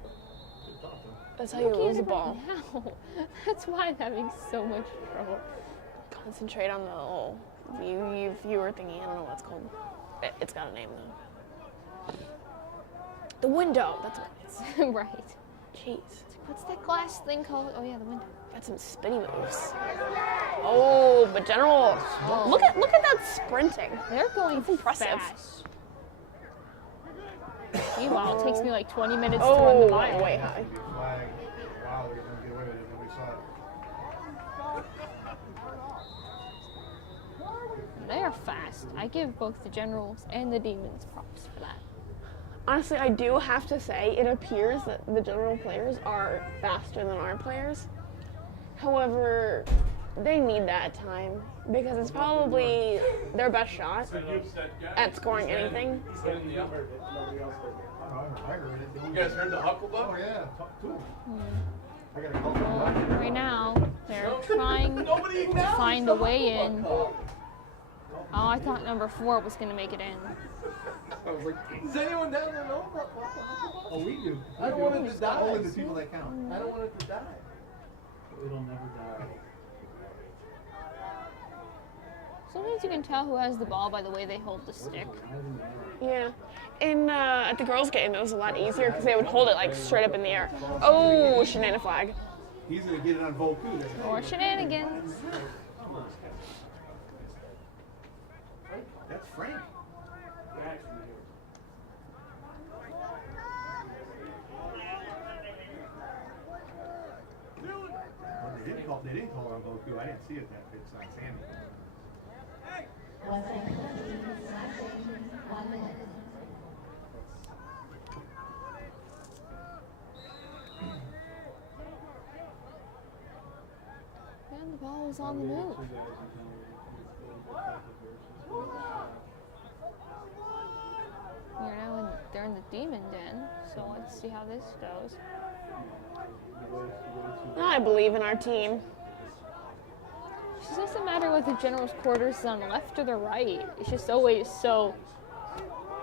That's how you lose the Right ball. now. That's why I'm having so much trouble. Concentrate on the little viewer thingy. I don't know what it's called. It's got a name though. The window. That's what it is. Right. Jeez. What's that glass thing called? Oh yeah, the window. Got some spinny moves. Oh, but General, look at that sprinting. They're going That's impressive. fast. Meanwhile, it takes me like 20 minutes to run the Oh, mile. way high. Flag. Wow, they're gonna get away with it. Nobody saw it. They are fast. I give both the Generals and the Demons props for that. Honestly, I do have to say, it appears that the General players are faster than our players. However, they need that time because it's probably their best shot at scoring anything. I heard it. You guys heard the hucklebuck? Oh yeah, talk to him. I gotta call Well, him. right now, they're trying to Nobody find a way in. Oh, I thought number 4 was going to make it in. I was like, Does anyone down there know about the hucklebuck? oh, we do. I don't want it to die. Only the people that count. I don't want it to die. It'll never die. Sometimes you can tell who has the ball by the way they hold the stick. Yeah. At the girls' game, it was a lot easier because they would hold it like straight up in the air. Oh, shenanigan flag. He's gonna get it on vote too. Or shenanigans. That's Frank. Well, they didn't call it on vote too. I didn't see it that it's on Sandy. And the ball was on the move. They're in the Demon Den, so let's see how this goes. I believe in our team. It just doesn't matter what the General's quarters is on the left or the right. It's just always so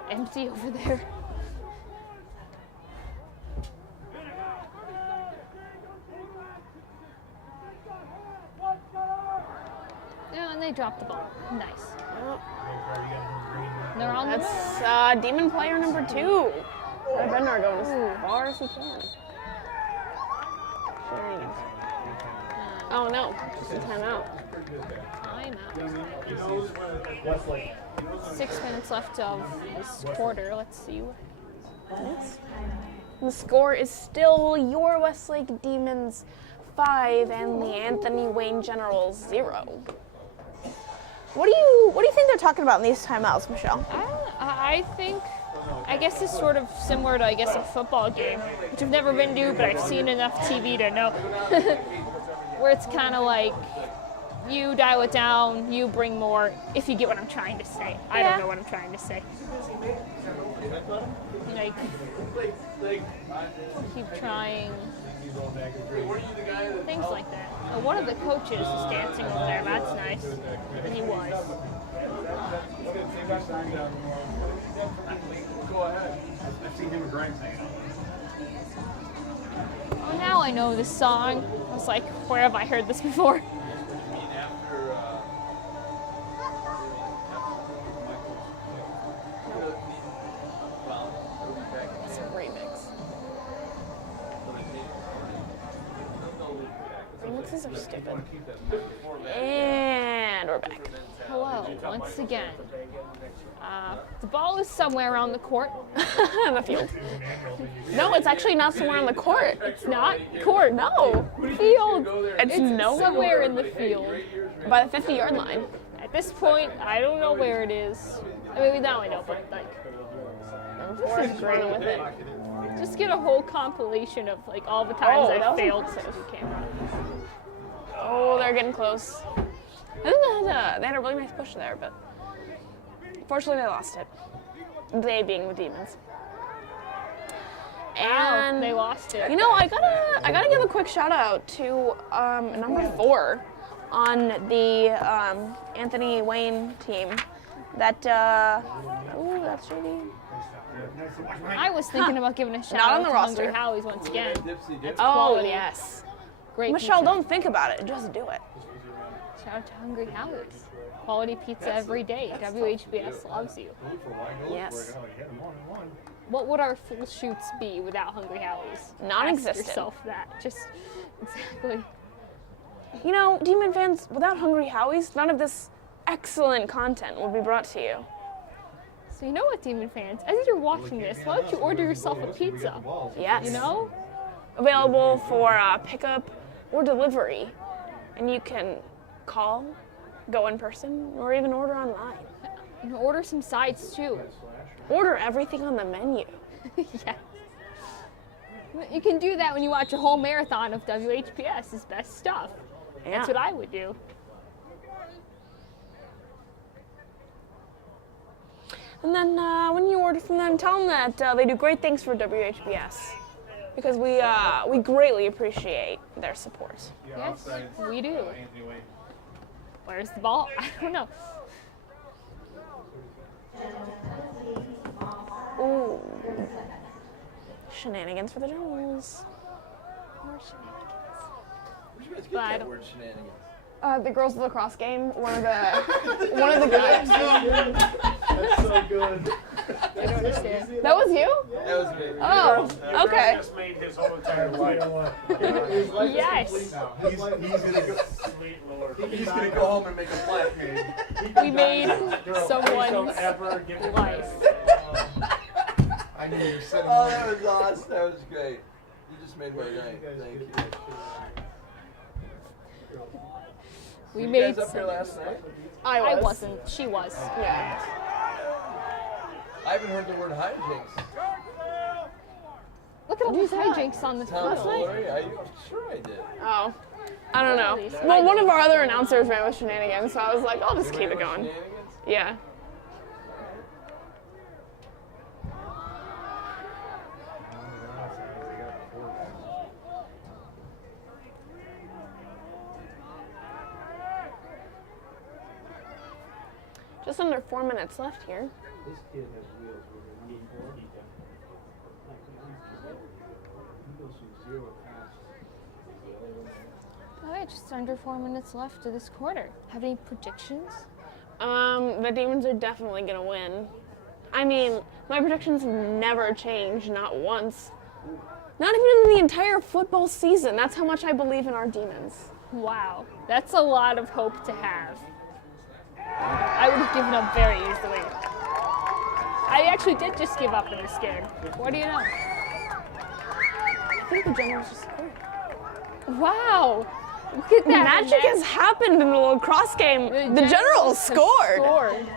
empty over there. Yeah, and they dropped the ball. Nice. They're on the move. That's Demon player number 2. Red Bender going as far as he can. Shenanigans. Oh no, just a timeout. Timeout. Westlake. 6 minutes left of this quarter. Let's see. Yes. The score is still your Westlake Demons 5 and the Anthony Wayne Generals 0. What do you think they're talking about in these timeouts, Michelle? I think, I guess it's sort of similar to, a football game, which I've never been to, but I've seen enough TV to know. Where it's kind of like, you dial it down, you bring more, if you get what I'm trying to say. I don't know what I'm trying to say. Like, keep trying, things like that. One of the coaches is dancing over there, that's nice. And he was. Go ahead. I've seen him and Grimes sing. Oh, now I know this song. I was like, where have I heard this before? It's a remix. Remixes are stupid. And we're back. Hello, once again. The ball is somewhere on the court. In the field. No, it's actually not somewhere on the court. It's not Court, no. field. It's nowhere. Somewhere in the field. By the 50-yard line. At this point, I don't know where it is. I mean, now I know, but like, Number 4 is great with it. just get a whole compilation of like all the times that I was failed to impressive. do camera. Oh, they're getting close. I think they had a really nice push there, but fortunately they lost it. They being the Demons. And They lost it. you know, I gotta give a quick shout out to number 4 on the Anthony Wayne team. That ooh, that's shady. I was thinking about giving a shout Not out on the to roster. Hungry Howie's once again. Dipsy. Oh quality. yes, Great Michelle, pizza. don't think about it, just do it. Shout out to Hungry Howie's. Quality pizza every day. WHBS loves you. Yes, What would our full shoots be without Hungry Howie's? Non-existent. Ask yourself that. Just exactly. you know, Demon fans, without Hungry Howie's, none of this excellent content would be brought to you. So you know what, Demon fans? As you're watching this, why don't you order yourself a pizza? Yes, You know? available for pickup or delivery, and you can call, go in person, or even order online. You can order some sides too. Order everything on the menu. Yeah. You can do that when you watch a whole marathon of WHPS's best stuff. Yeah. That's what I would do. And then when you order from them, tell them that they do great things for WHBS, because we greatly appreciate their support. Yes, we do. Where's the ball? I don't know. Ooh. Shenanigans for the Generals. More shenanigans. Where'd you guys get But I that don't- word shenanigans? The girls lacrosse game. One of the guys. That's so good. I don't understand. That was you? That was me. Oh, okay. Just made his whole entire life. Yes. He's gonna go. Sweet Lord. He's gonna go home and make a plaque. We made someone's ever get life. I knew you were setting. Oh, that was awesome. That was great. You just made my night. Thank you. We You made guys up here some. last night? I wasn't. She was. Yeah. I haven't heard the word hijinks. Look at all these hijinks on this Tom bus. Glory? I'm sure I did. Oh. I don't know. Well, one of our other announcers ran with shenanigans, so I was like, I'll just keep it going. Shenanigans? Yeah. Just under 4 minutes left here. This kid has wheels with a knee or he goes from 0 past. All right, just under 4 minutes left of this quarter. Have any predictions? The Demons are definitely gonna win. I mean, my predictions never change, not once. Not even in the entire football season. That's how much I believe in our Demons. Wow, that's a lot of hope to have. I would have given up very easily. I actually did just give up in this game. What do you know? I think the Generals just scored. Wow, look at that. Magic has happened in the lacrosse game. The Generals have scored.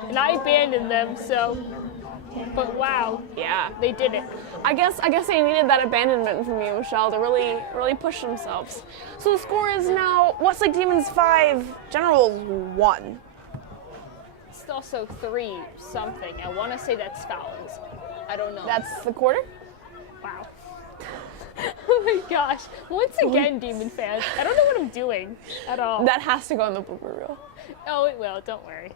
And I abandoned them, so. But wow, Yeah. they did it. I guess they needed that abandonment from you, Michelle, to really push themselves. So the score is now Westlake Demons 5, Generals 1. It's also 3 something. I want to say that's Scotland's. I don't know. That's the quarter? Wow. Oh my gosh. Once again, Demon fans, I don't know what I'm doing at all. That has to go in the blooper reel. Oh, it will. Don't worry.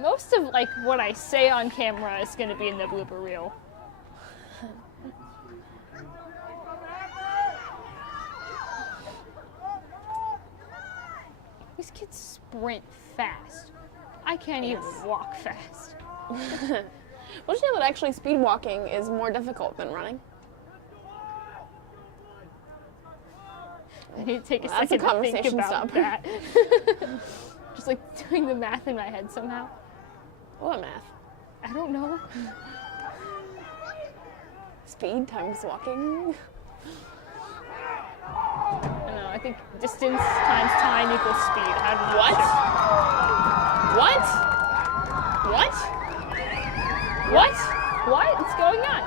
Most of like what I say on camera is going to be in the blooper reel. These kids sprint fast. I can't even walk fast. Don't you know that actually speed walking is more difficult than running? need to take a That's a second to think conversation about stopper. that. Just like doing the math in my head somehow. What math? I don't know. Speed times walking. I don't know. I think distance times time equals speed. I don't know. What? What? What's going on?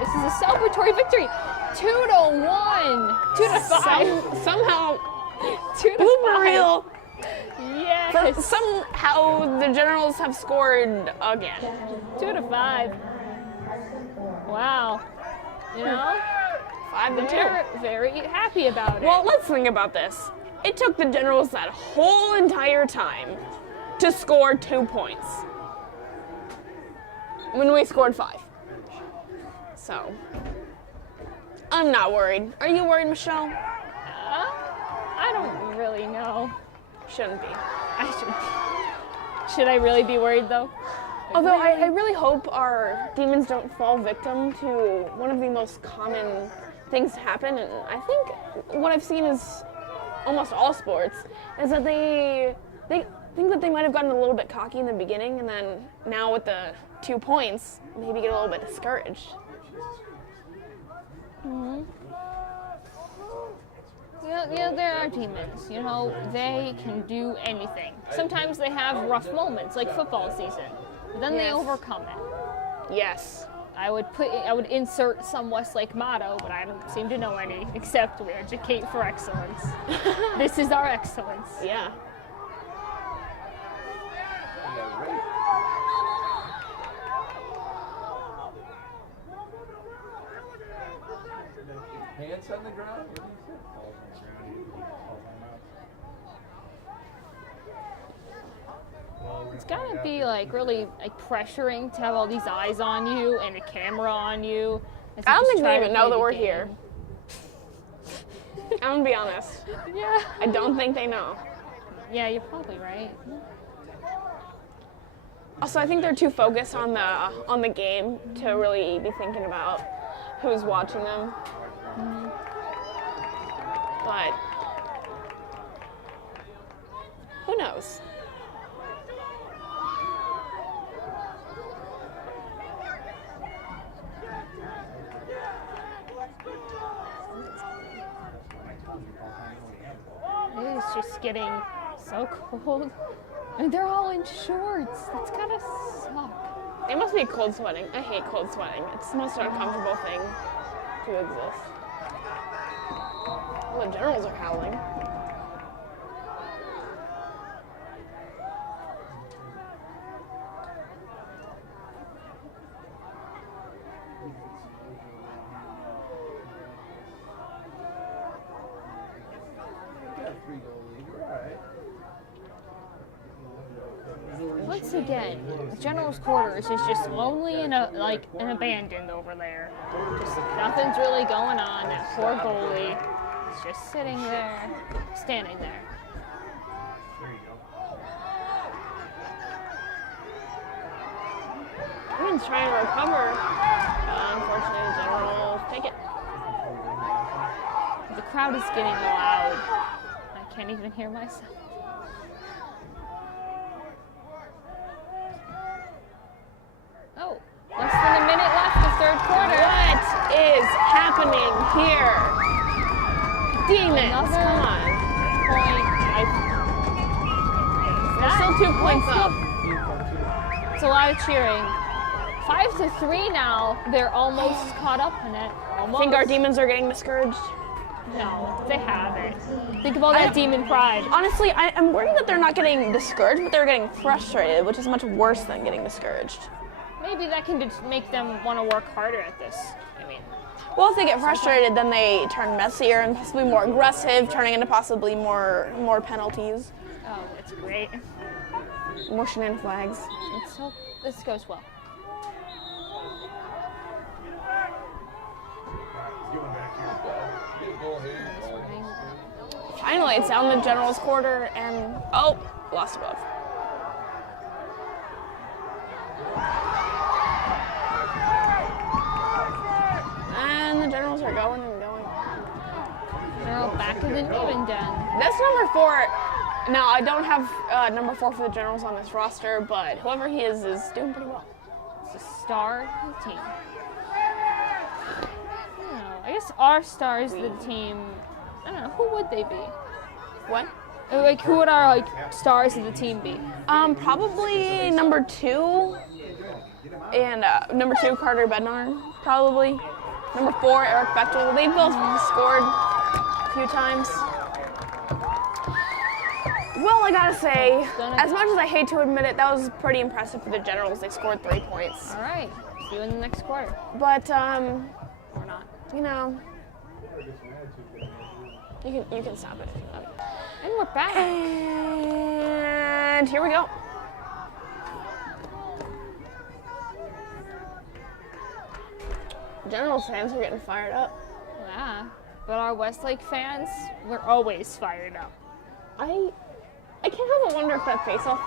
This is a celebratory victory. 2-1. 2-5. Somehow, 2-5. blooper reel. Yes. Somehow the Generals have scored again. 2-5. Wow. You know, 5-2. they're very happy about it. Well, let's think about this. It took the Generals that whole entire time to score 2 points. When we scored 5. So, I'm not worried. Are you worried, Michelle? I don't really know. Shouldn't be. I should. Should I really be worried though? Although I really hope our Demons don't fall victim to one of the most common things to happen, and I think what I've seen is almost all sports, is that they think that they might have gotten a little bit cocky in the beginning, and then now with the 2 points, maybe get a little bit discouraged. Yeah, there are demons. You know, they can do anything. Sometimes they have rough moments, like football season, but then they Yes. overcome it. Yes. I would insert some Westlake motto, but I don't seem to know any, except we educate for excellence. This is our excellence. Yeah. Hands on the ground? It's gotta be like really like pressuring to have all these eyes on you and a camera on you. as you I don't just think try they to even know play that the we're game. here. I'm gonna be honest. Yeah. I don't think they know. Yeah, you're probably right. Also, I think they're too focused on the game to really be thinking about who's watching them. But who knows? It is just getting so cold. And they're all in shorts. That's gotta suck. It must be cold sweating. I hate cold sweating. It's the most uncomfortable thing to exist. Well, the Generals are howling. Got a 3-goal lead. We're all right. Once again, General's quarters is just lonely and abandoned over there. Just nothing's really going on. That poor goalie is just sitting there, standing there. Everyone's trying to recover. Unfortunately, the Generals take it. The crowd is getting loud. I can't even hear myself. Oh, less than a minute left of third quarter. What is happening here? Demons, Another come on. point. There's still 2 points up. It's a lot of cheering. 5-3 now. They're almost caught up in it. Almost. Think our Demons are getting discouraged? No, they haven't. Think of all that demon pride. Honestly, I'm worried that they're not getting discouraged, but they're getting frustrated, which is much worse than getting discouraged. Maybe that can just make them want to work harder at this. I mean, Well, if they get frustrated, then they turn messier and possibly more aggressive, turning into possibly more penalties, oh, it's great. more shenanigans flags. Let's hope this goes well. Get a goal here. Finally, it's down the Generals' quarter, and oh, lost a glove. And the Generals are going and going. They're all back To the Demon Den. That's number 4. Now, I don't have number 4 for the Generals on this roster, but whoever he is doing pretty well. It's a star of the team. I guess our stars of the team. I don't know. Who would they be? What? Like, who would our stars of the team be? Probably number 2. And number 2, Carter Bednar, probably. Number 4, Eric Bechtel. They both scored a few times. Well, I gotta say, as much as I hate to admit it, that was pretty impressive for the Generals. They scored 3 points. All right. See you in the next quarter. But, Or not. you know, you can stop it if you want. And we're back. And here we go. Generals fans are getting fired up. Yeah. But our Westlake fans, we're always fired up. I can't help but wonder if that face-off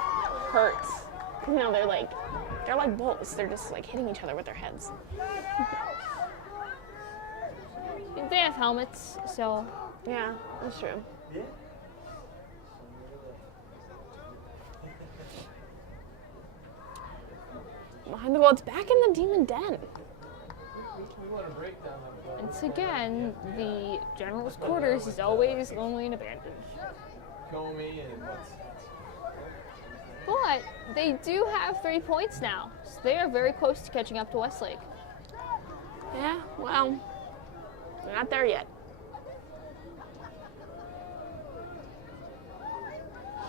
hurts. You know, they're like bulls. They're just like hitting each other with their heads. They have helmets, so. Yeah, that's true. Behind the goal, it's back in the Demon Den. Once again, the General's quarters is always lonely and abandoned. Comey and what's But they do have 3 points now, so they are very close to catching up to Westlake. Yeah, well, we're not there yet.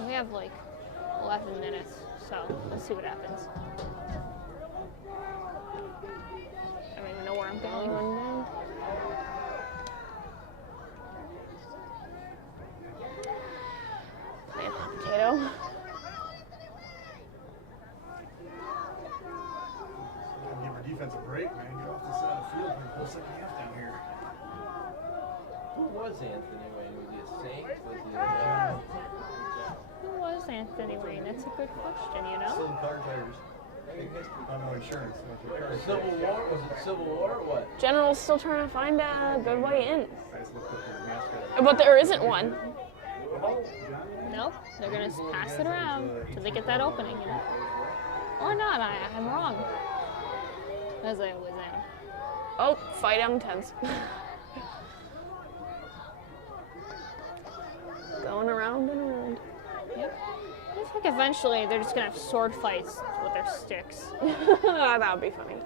We have like 11 minutes, so we'll see what happens. I don't even know where I'm going. Playing hot potato. Give our defense a break, man. Get off the side of the field for the whole second half down here. Who was Anthony Wayne? Was he a Saint? Was he Who was Anthony Wayne? That's a good question, you know? Still in car tires. No insurance. Civil War? Was it Civil War or what? General's still trying to find a good way in. I just looked up their mascot. But there isn't one. Nope, they're gonna pass it around till they get that opening, you know? Or not, I'm wrong. As I always am. Oh, fight on 10s. Going around and around. Yep. I think eventually they're just gonna have sword fights with their sticks. That would be funny.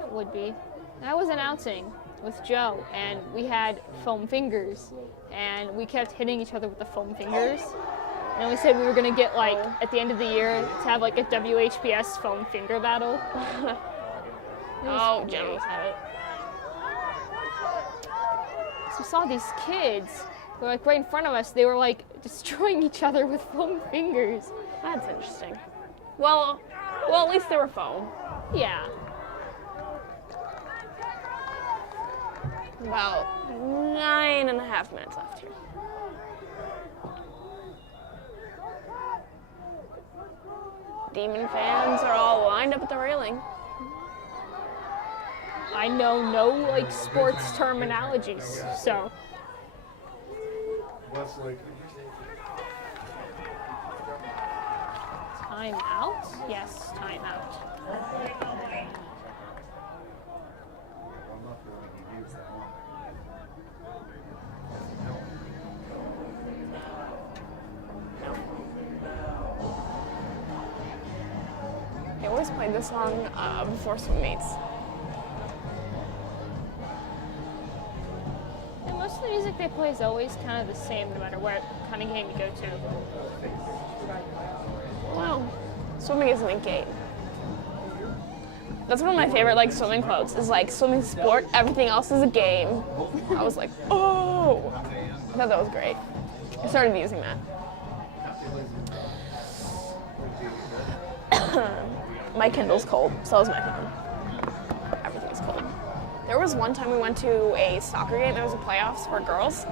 It would be. I was announcing with Joe, and we had foam fingers, and we kept hitting each other with the foam fingers. And we said we were gonna get like at the end of the year to have like a WHPS foam finger battle. Oh, Generals have it. So we saw these kids. They were like right in front of us. They were like destroying each other with foam fingers. That's interesting. Well, at least they were foam. Yeah. About 9.5 minutes left here. Demon fans are all lined up at the railing. I know no like sports terminologies, so. Westlake. Time out? Yes, time out. They always played this song before swim meets. And most of the music they play is always kind of the same no matter what kind of game you go to. Well, swimming isn't a game. That's one of my favorite like swimming quotes. Is like swimming sport, everything else is a game. I was like, oh, I thought that was great. I started using that. My Kindle's cold, so is my phone. Everything's cold. There was one time we went to a soccer game. There was a playoffs for girls,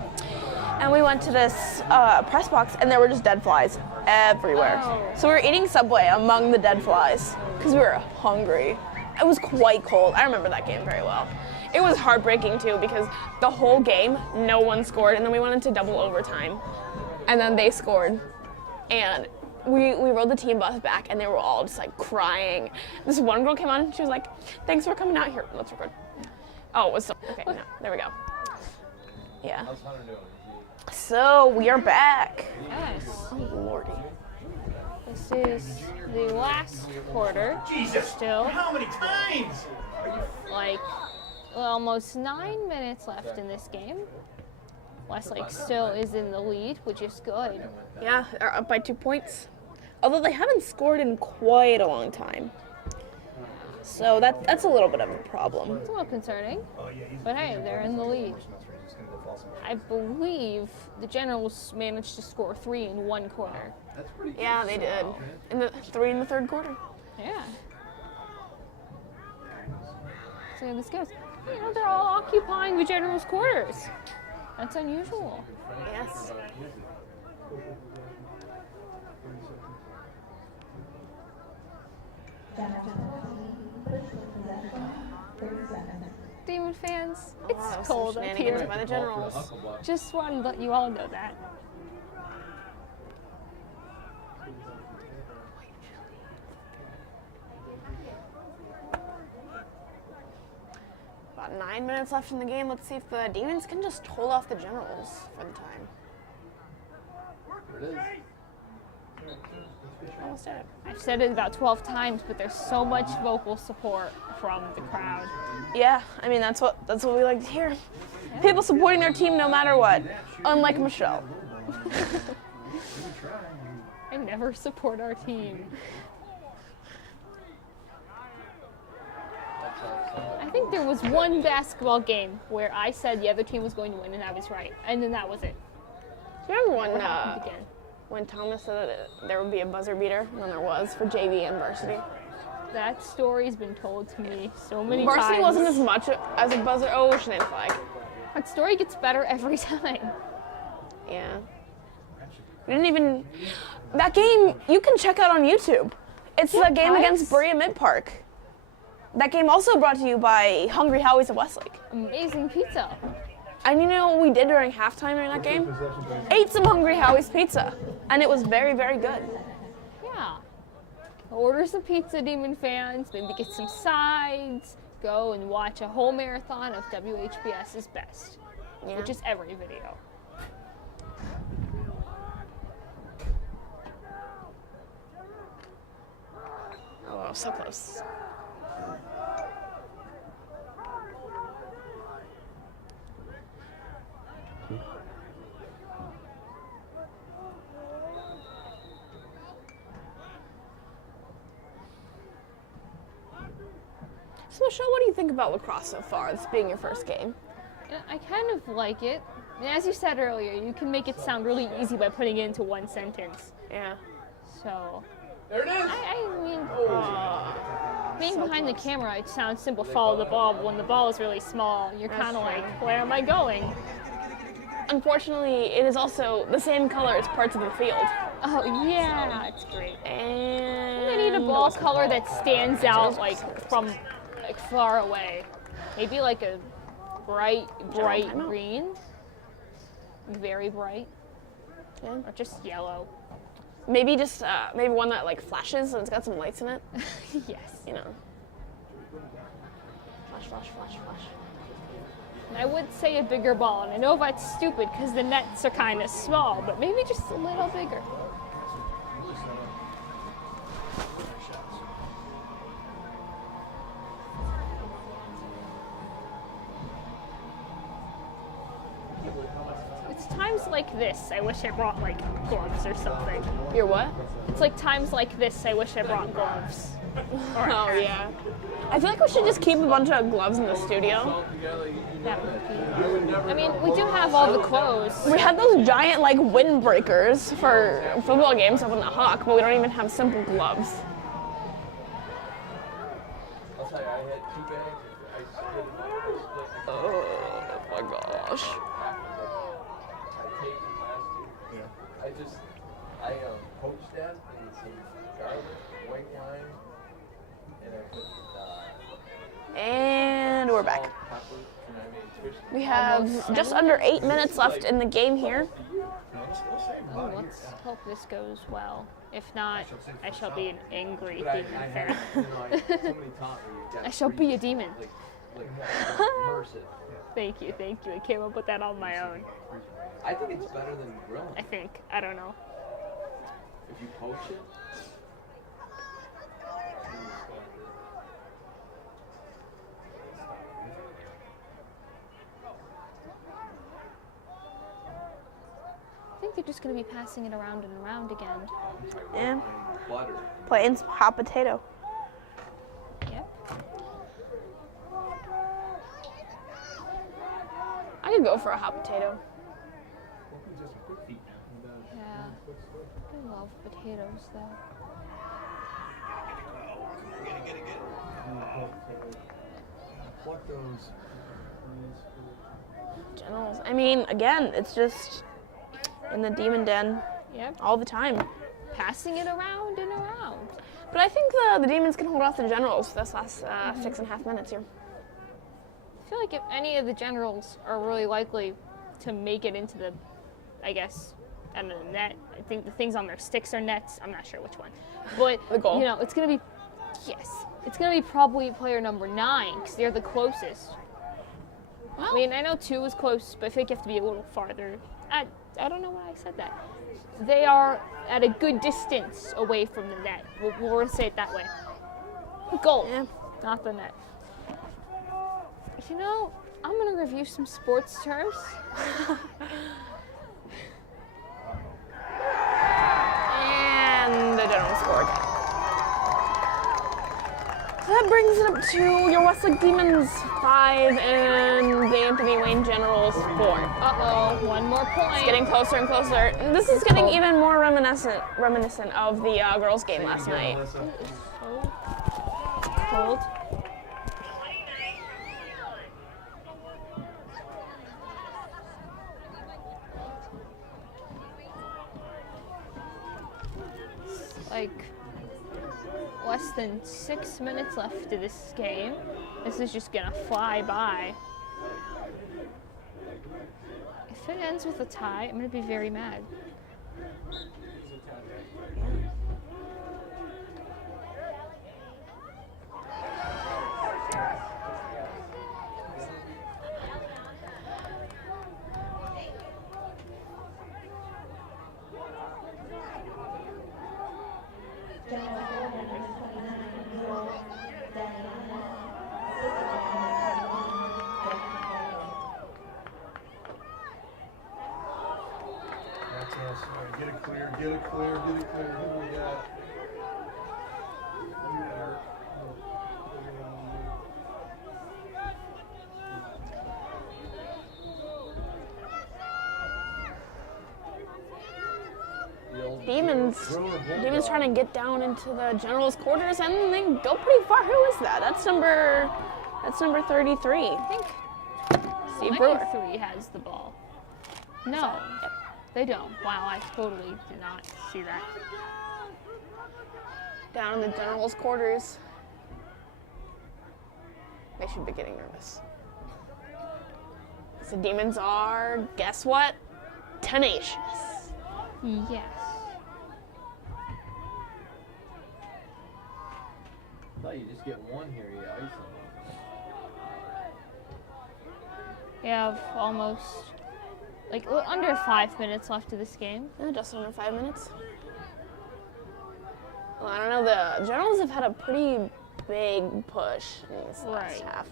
and we went to this press box, and there were just dead flies everywhere. Oh. So we were eating Subway among the dead flies because we were hungry. It was quite cold. I remember that game very well. It was heartbreaking too because the whole game, no one scored, and then we went into double overtime, and then they scored, and we rode the team bus back, and they were all just like crying. This one girl came on, and she was like, "Thanks for coming out here. Let's record." Oh, it was so okay. No, there we go. Yeah. How's Hunter doing? So we are back. Yes. Oh lordy. This is the last quarter. Jesus! Still, How many times? like, almost 9 minutes left in this game. Westlake still is in the lead, which is good. Yeah, they're up by 2 points. Although they haven't scored in quite a long time. So that's a little bit of a problem. It's a little concerning, but hey, they're in the lead. I believe the Generals managed to score 3 in 1 quarter. That's pretty good. Yeah, they did. In the 3 in the third quarter. Yeah. See how this goes. You know, they're all occupying the Generals' quarters. That's unusual. Yes. Demon fans, Oh, it's some cold up shenanigans here. by the Generals. Just wanted to let you all know that. About 9 minutes left in the game. Let's see if the Demons can just hold off the Generals for the time. There it is. Almost at it. I've said it about 12 times, but there's so much vocal support from the crowd. Yeah, I mean that's what we like to hear. People supporting their team no matter what. Unlike Michelle. I never support our team. I think there was one basketball game where I said the other team was going to win and I was right. And then that was it. Do you remember Never happened again. when Thomas said that there would be a buzzer beater when there was for JV and varsity? That story's been told to me so many Varsity times. wasn't as much as a buzzer. Oh, Shannon flag. That story gets better every time. Yeah. We didn't even. That game you can check out on YouTube. It's the game guys. against Berea Mid Park. That game also brought to you by Hungry Howie's of Westlake. Amazing pizza. And you know what we did during halftime during that game? Ate some Hungry Howie's pizza. And it was very, very good. Yeah. Order some pizza, Demon fans. Maybe get some sides. Go and watch a whole marathon of WHBS's best, Yeah. which is every video. Oh, so close. So Michelle, what do you think about lacrosse so far? This being your first game. Yeah, I kind of like it. And as you said earlier, you can make it sound really easy by putting it into one sentence. Yeah. So, There it is. I mean, being behind the camera, it sounds simple, follow the ball, but when the ball is really small, you're kind of like, where am I going? Unfortunately, it is also the same color as parts of the field. Oh, yeah, it's great. And I need a ball color that stands out, like, from, like, far away. Maybe like a bright timeout. green. Very bright. Yeah. Or just yellow. Maybe just maybe one that like flashes and it's got some lights in it. Yes. You know. Flash, flash, flash, flash. And I would say a bigger ball, and I know that's stupid because the nets are kind of small, but maybe just a little bigger. It's times like this I wish I brought like gloves or something. You're what? It's like times like this I wish I brought gloves. Or a Oh hat. yeah. I feel like we should just keep a bunch of gloves in the studio. That would be. I mean, we do have all the clothes. We had those giant like windbreakers for football games up in the Hawk, but we don't even have simple gloves. I'll tell you, I had 2 bags. I split it. Oh my gosh. I taped them last year. Yeah. I poached that in some garlic, white wine, and I put And we're back. salt, We have just under 8 minutes left in the game here. Oh, let's hope this goes well. If not, I shall be an angry demon fan. I shall be a demon. Thank you. I came up with that on my own. I think it's better than grilling. I think. I don't know. If you poach it. I think they're just going to be passing it around and around again. Yeah. Butter. Playing some hot potato. Yep. I could go for a hot potato. Yeah. I love potatoes, though. Pluck those. Generals. I mean, again, it's just in the demon den Yep. all the time. Passing it around and around. But I think the demons can hold off the generals this last 6.5 minutes here. I feel like if any of the generals are really likely to make it into the, I guess, I don't know, the net. I think the things on their sticks are nets. I'm not sure which one. But, The goal. you know, it's going to be, yes, it's going to be probably player number 9 because they're the closest. I mean, I know 2 is close, but I think you have to be a little farther. I don't know why I said that. They are at a good distance away from the net. We'll say it that way. Goal, Yeah. not the net. You know, I'm going to review some sports terms. And the general scored. So that brings it up to your Westlake Demons 5 and the Anthony Wayne Generals 4. Uh-oh, one more point. It's getting closer and closer. This is getting even more reminiscent of the girls' game last night. Cold. Like less than 6 minutes left to this game. This is just gonna fly by. If it ends with a tie, I'm gonna be very mad. That's us. All right, get it clear, get it clear, get it clear. Who we got? Demons trying to get down into the generals' quarters, and they go pretty far. Who is that? That's number 33. I think Steve Brewer. 23 has the ball. No, they don't. Wow, I totally did not see that. Down in the generals' quarters. They should be getting nervous. The demons are, guess what? Tenacious. Yes. I thought you just get one here, you ice them. We have almost, like, under 5 minutes left of this game. Just under 5 minutes. Well, I don't know. The generals have had a pretty big push in this last half.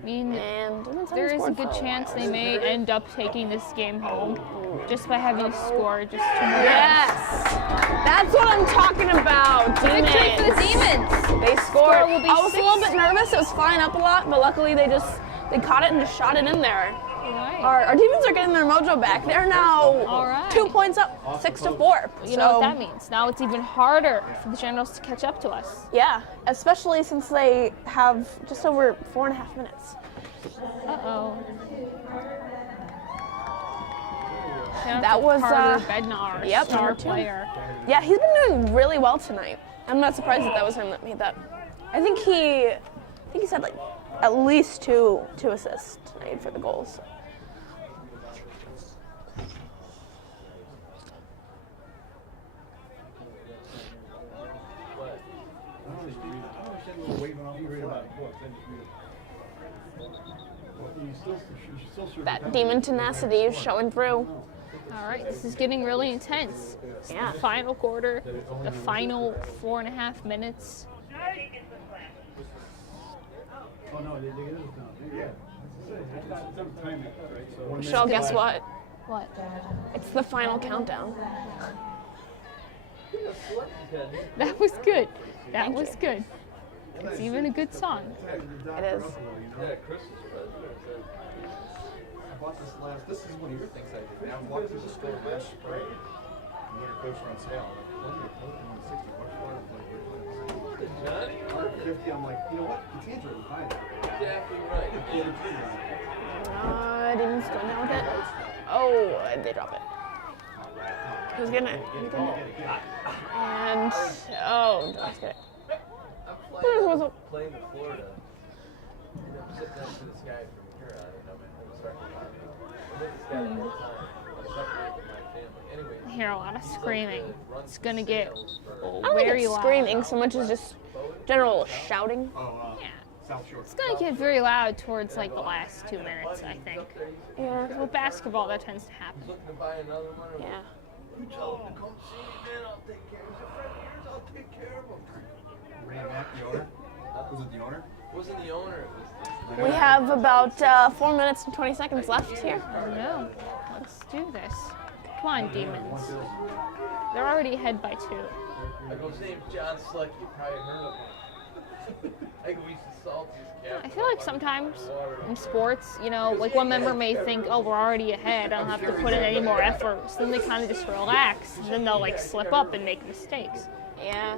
I mean, And there is a good chance they may end up taking this game home just by having scored just 2 more. Yes! That's what I'm talking about. Demons. Victory for the Demons! They scored. Will be I was 6. a little bit nervous. It was flying up a lot, but luckily they caught it and just shot it in there. Right. Our demons are getting their mojo back. They're now All right. 2 points up, 6-4. You know what that means. Now it's even harder for the Generals to catch up to us. Yeah, especially since they have just over 4.5 minutes. Uh-oh. That was Carter Bednar, yep, star number 2. player. Yeah, he's been doing really well tonight. I'm not surprised that was him that made that. I think he said like at least two assists tonight for the goals. I don't understand what waving off. You read about books. I just read it. Well, you still should That demon tenacity is showing through. All right, this is getting really intense. It's Yeah. the final quarter, the final 4.5 minutes. Oh no, they get it now. Yeah. It's on timing, right? So one Michelle, minute guess left. what? What? It's the final countdown. That was good. That Thank was you. good. It's even a good song. It is. Yeah, Chris is president. I bought this last. This is one of your things I did. I walked through the store last spring. And we had a coaster on sale. I'm like, $160 for it. Johnny? 150. I'm like, you know what? The teams are fine. Exactly right. Demons going down with it. Oh, they drop it. Who's gonna? And oh, that's good. I'm playing in Florida. And I'm sitting next to this guy from Huron, and I'm starting to talk. I'm with this guy the whole time. I'm separated from my family. Anyway, I hear a lot of screaming. It's gonna get I don't think very it's loud. screaming so much as just general shouting. Yeah. South Shore. It's gonna get very loud towards like the last 2 minutes, I think. Yeah. With basketball, that tends to happen. looking to buy another one. I'm like, Yeah. you tell him to come see me, man. I'll take care of him. He's a friend of yours. I'll take care of him. Ray Mack, the owner. Was it the owner? It wasn't the owner. It was We have about 4 minutes and 20 seconds left here. No. Let's do this. Come on, demons. They're already ahead by 2. I go, his name's John Slick. You probably heard of him. I go, he's the saltiest cat. I feel like sometimes in sports, you know, like one member may think, oh, we're already ahead, I don't have to put in any more effort. So then they kind of just relax, and then they'll like slip up and make mistakes. Yeah.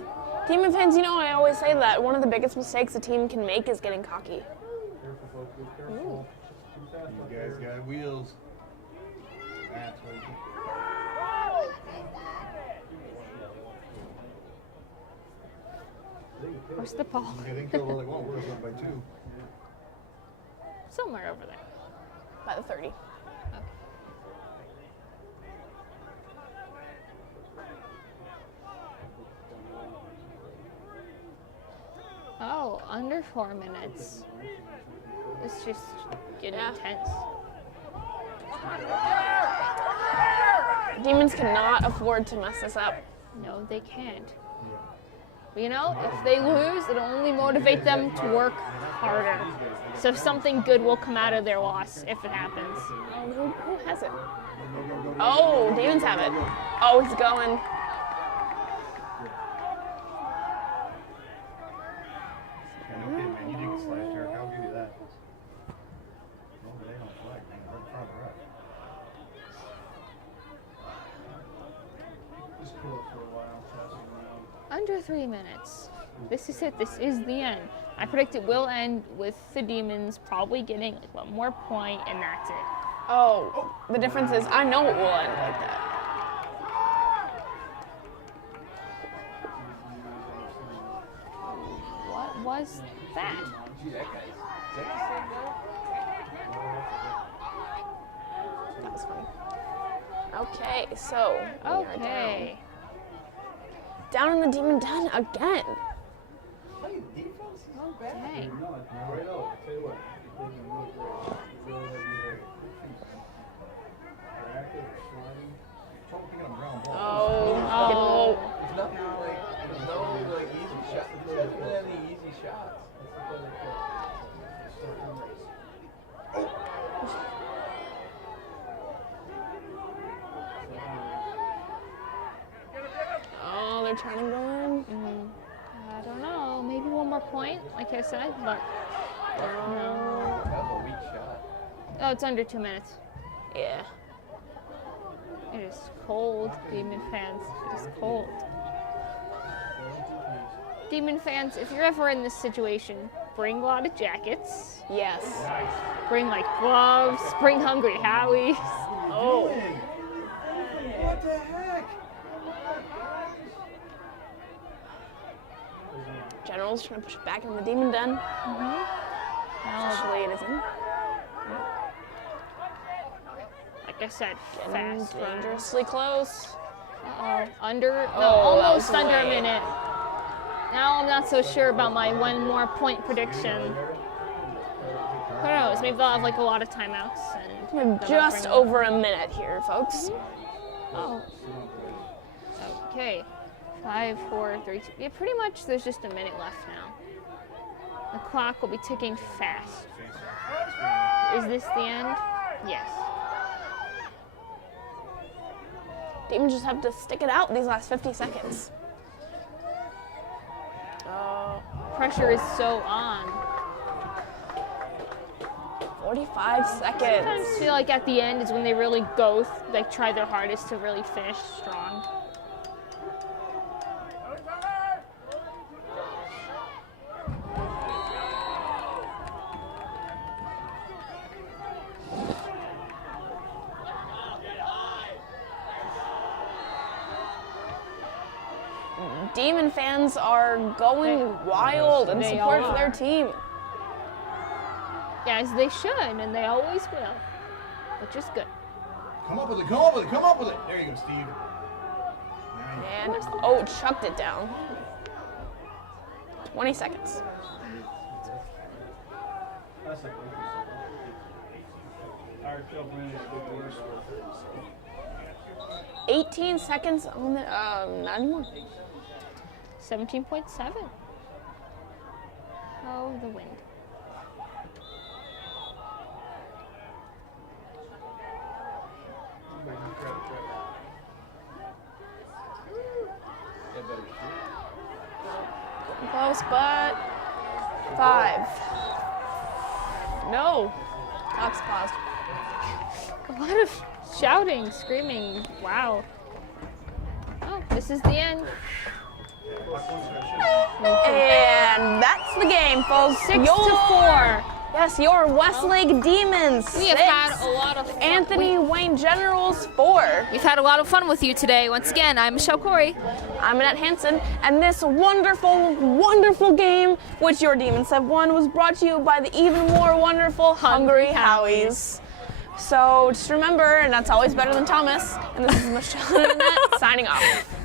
Demon fans, you know, I always say that one of the biggest mistakes a team can make is getting cocky. You guys got wheels. That's what Where's the ball? I think we're like, well, we're up by 2. Somewhere over there. By the 30. Oh, under 4 minutes. It's just getting Yeah. intense. Demons cannot afford to mess this up. No, they can't. But you know, if they lose, it'll only motivate them to work harder. So something good will come out of their loss if it happens. Oh, who has it? Oh, Demons have it. Oh, he's going. Okay, man, you did slash Eric. I'll give you that. No, they don't flag, man. Right in front of the ref. Just pull it for a while, pass it around. Under 3 minutes. This is it. This is the end. I predict it will end with the Demons probably getting like one more point, and that's it. Oh, the difference is I know it will end like that. What was that? Gee, that guy's. Is that the same guy? That was funny. Okay, so we are Okay. down in the Demon Den again. Playing defense? He's not bad. Okay. No, it's not right out. I'll tell you what. Active or sliding. Trouble picking up ground ball. Oh, There's nothing like, there's no like easy shot. He's not doing any easy shots. oh, they're trying to go in. I don't know. Maybe one more point, like I said, but no. That was a weak shot. Oh, it's under 2 minutes. Yeah. It is cold, Demon fans. It is cold. Demon fans, if you're ever in this situation, bring a lot of jackets. Yes. Bring like gloves. Bring Hungry Howie's. Oh. What the heck? General's trying to push it back in the Demon Den. Actually, it isn't. Like I said, Getting fast run. dangerously close. Under, no, Oh, that almost was under a late. minute. Now I'm not so sure about my one more point prediction. Who knows? Maybe they'll have like a lot of timeouts. And We have they'll just bring- over a minute here, folks. Oh. Okay. 5, 4, 3, 2. Yeah, pretty much there's just a minute left now. The clock will be ticking fast. Is this the end? Yes. Demons just have to stick it out these last 50 seconds. Pressure is so on. 45 seconds. Sometimes I feel like at the end is when they really go, like try their hardest to really finish strong. Demon fans are going wild in They support of are. their team. As they should, and they always will. Which is good. Come up with it, come up with it, come up with it. There you go, Steve. And, oh, chucked it down. 20 seconds. That's like our club win is the worst. 18 seconds on the, not anymore. 17.7. Oh, the wind. Close, but 5. No. Clock's paused. A lot of shouting, screaming. Wow. Oh, this is the end. And that's the game, folks. 6 to 4. Yes, your Westlake Demons. We have 6. had a lot of fun. Anthony Wayne Generals 4. We've had a lot of fun with you today. Once again, I'm Michelle Corey. I'm Annette Hansen, and this wonderful, wonderful game, which your Demons have won, was brought to you by the even more wonderful Hungry Howies. So just remember, and that's always better than Thomas, and this is Michelle and Annette signing off.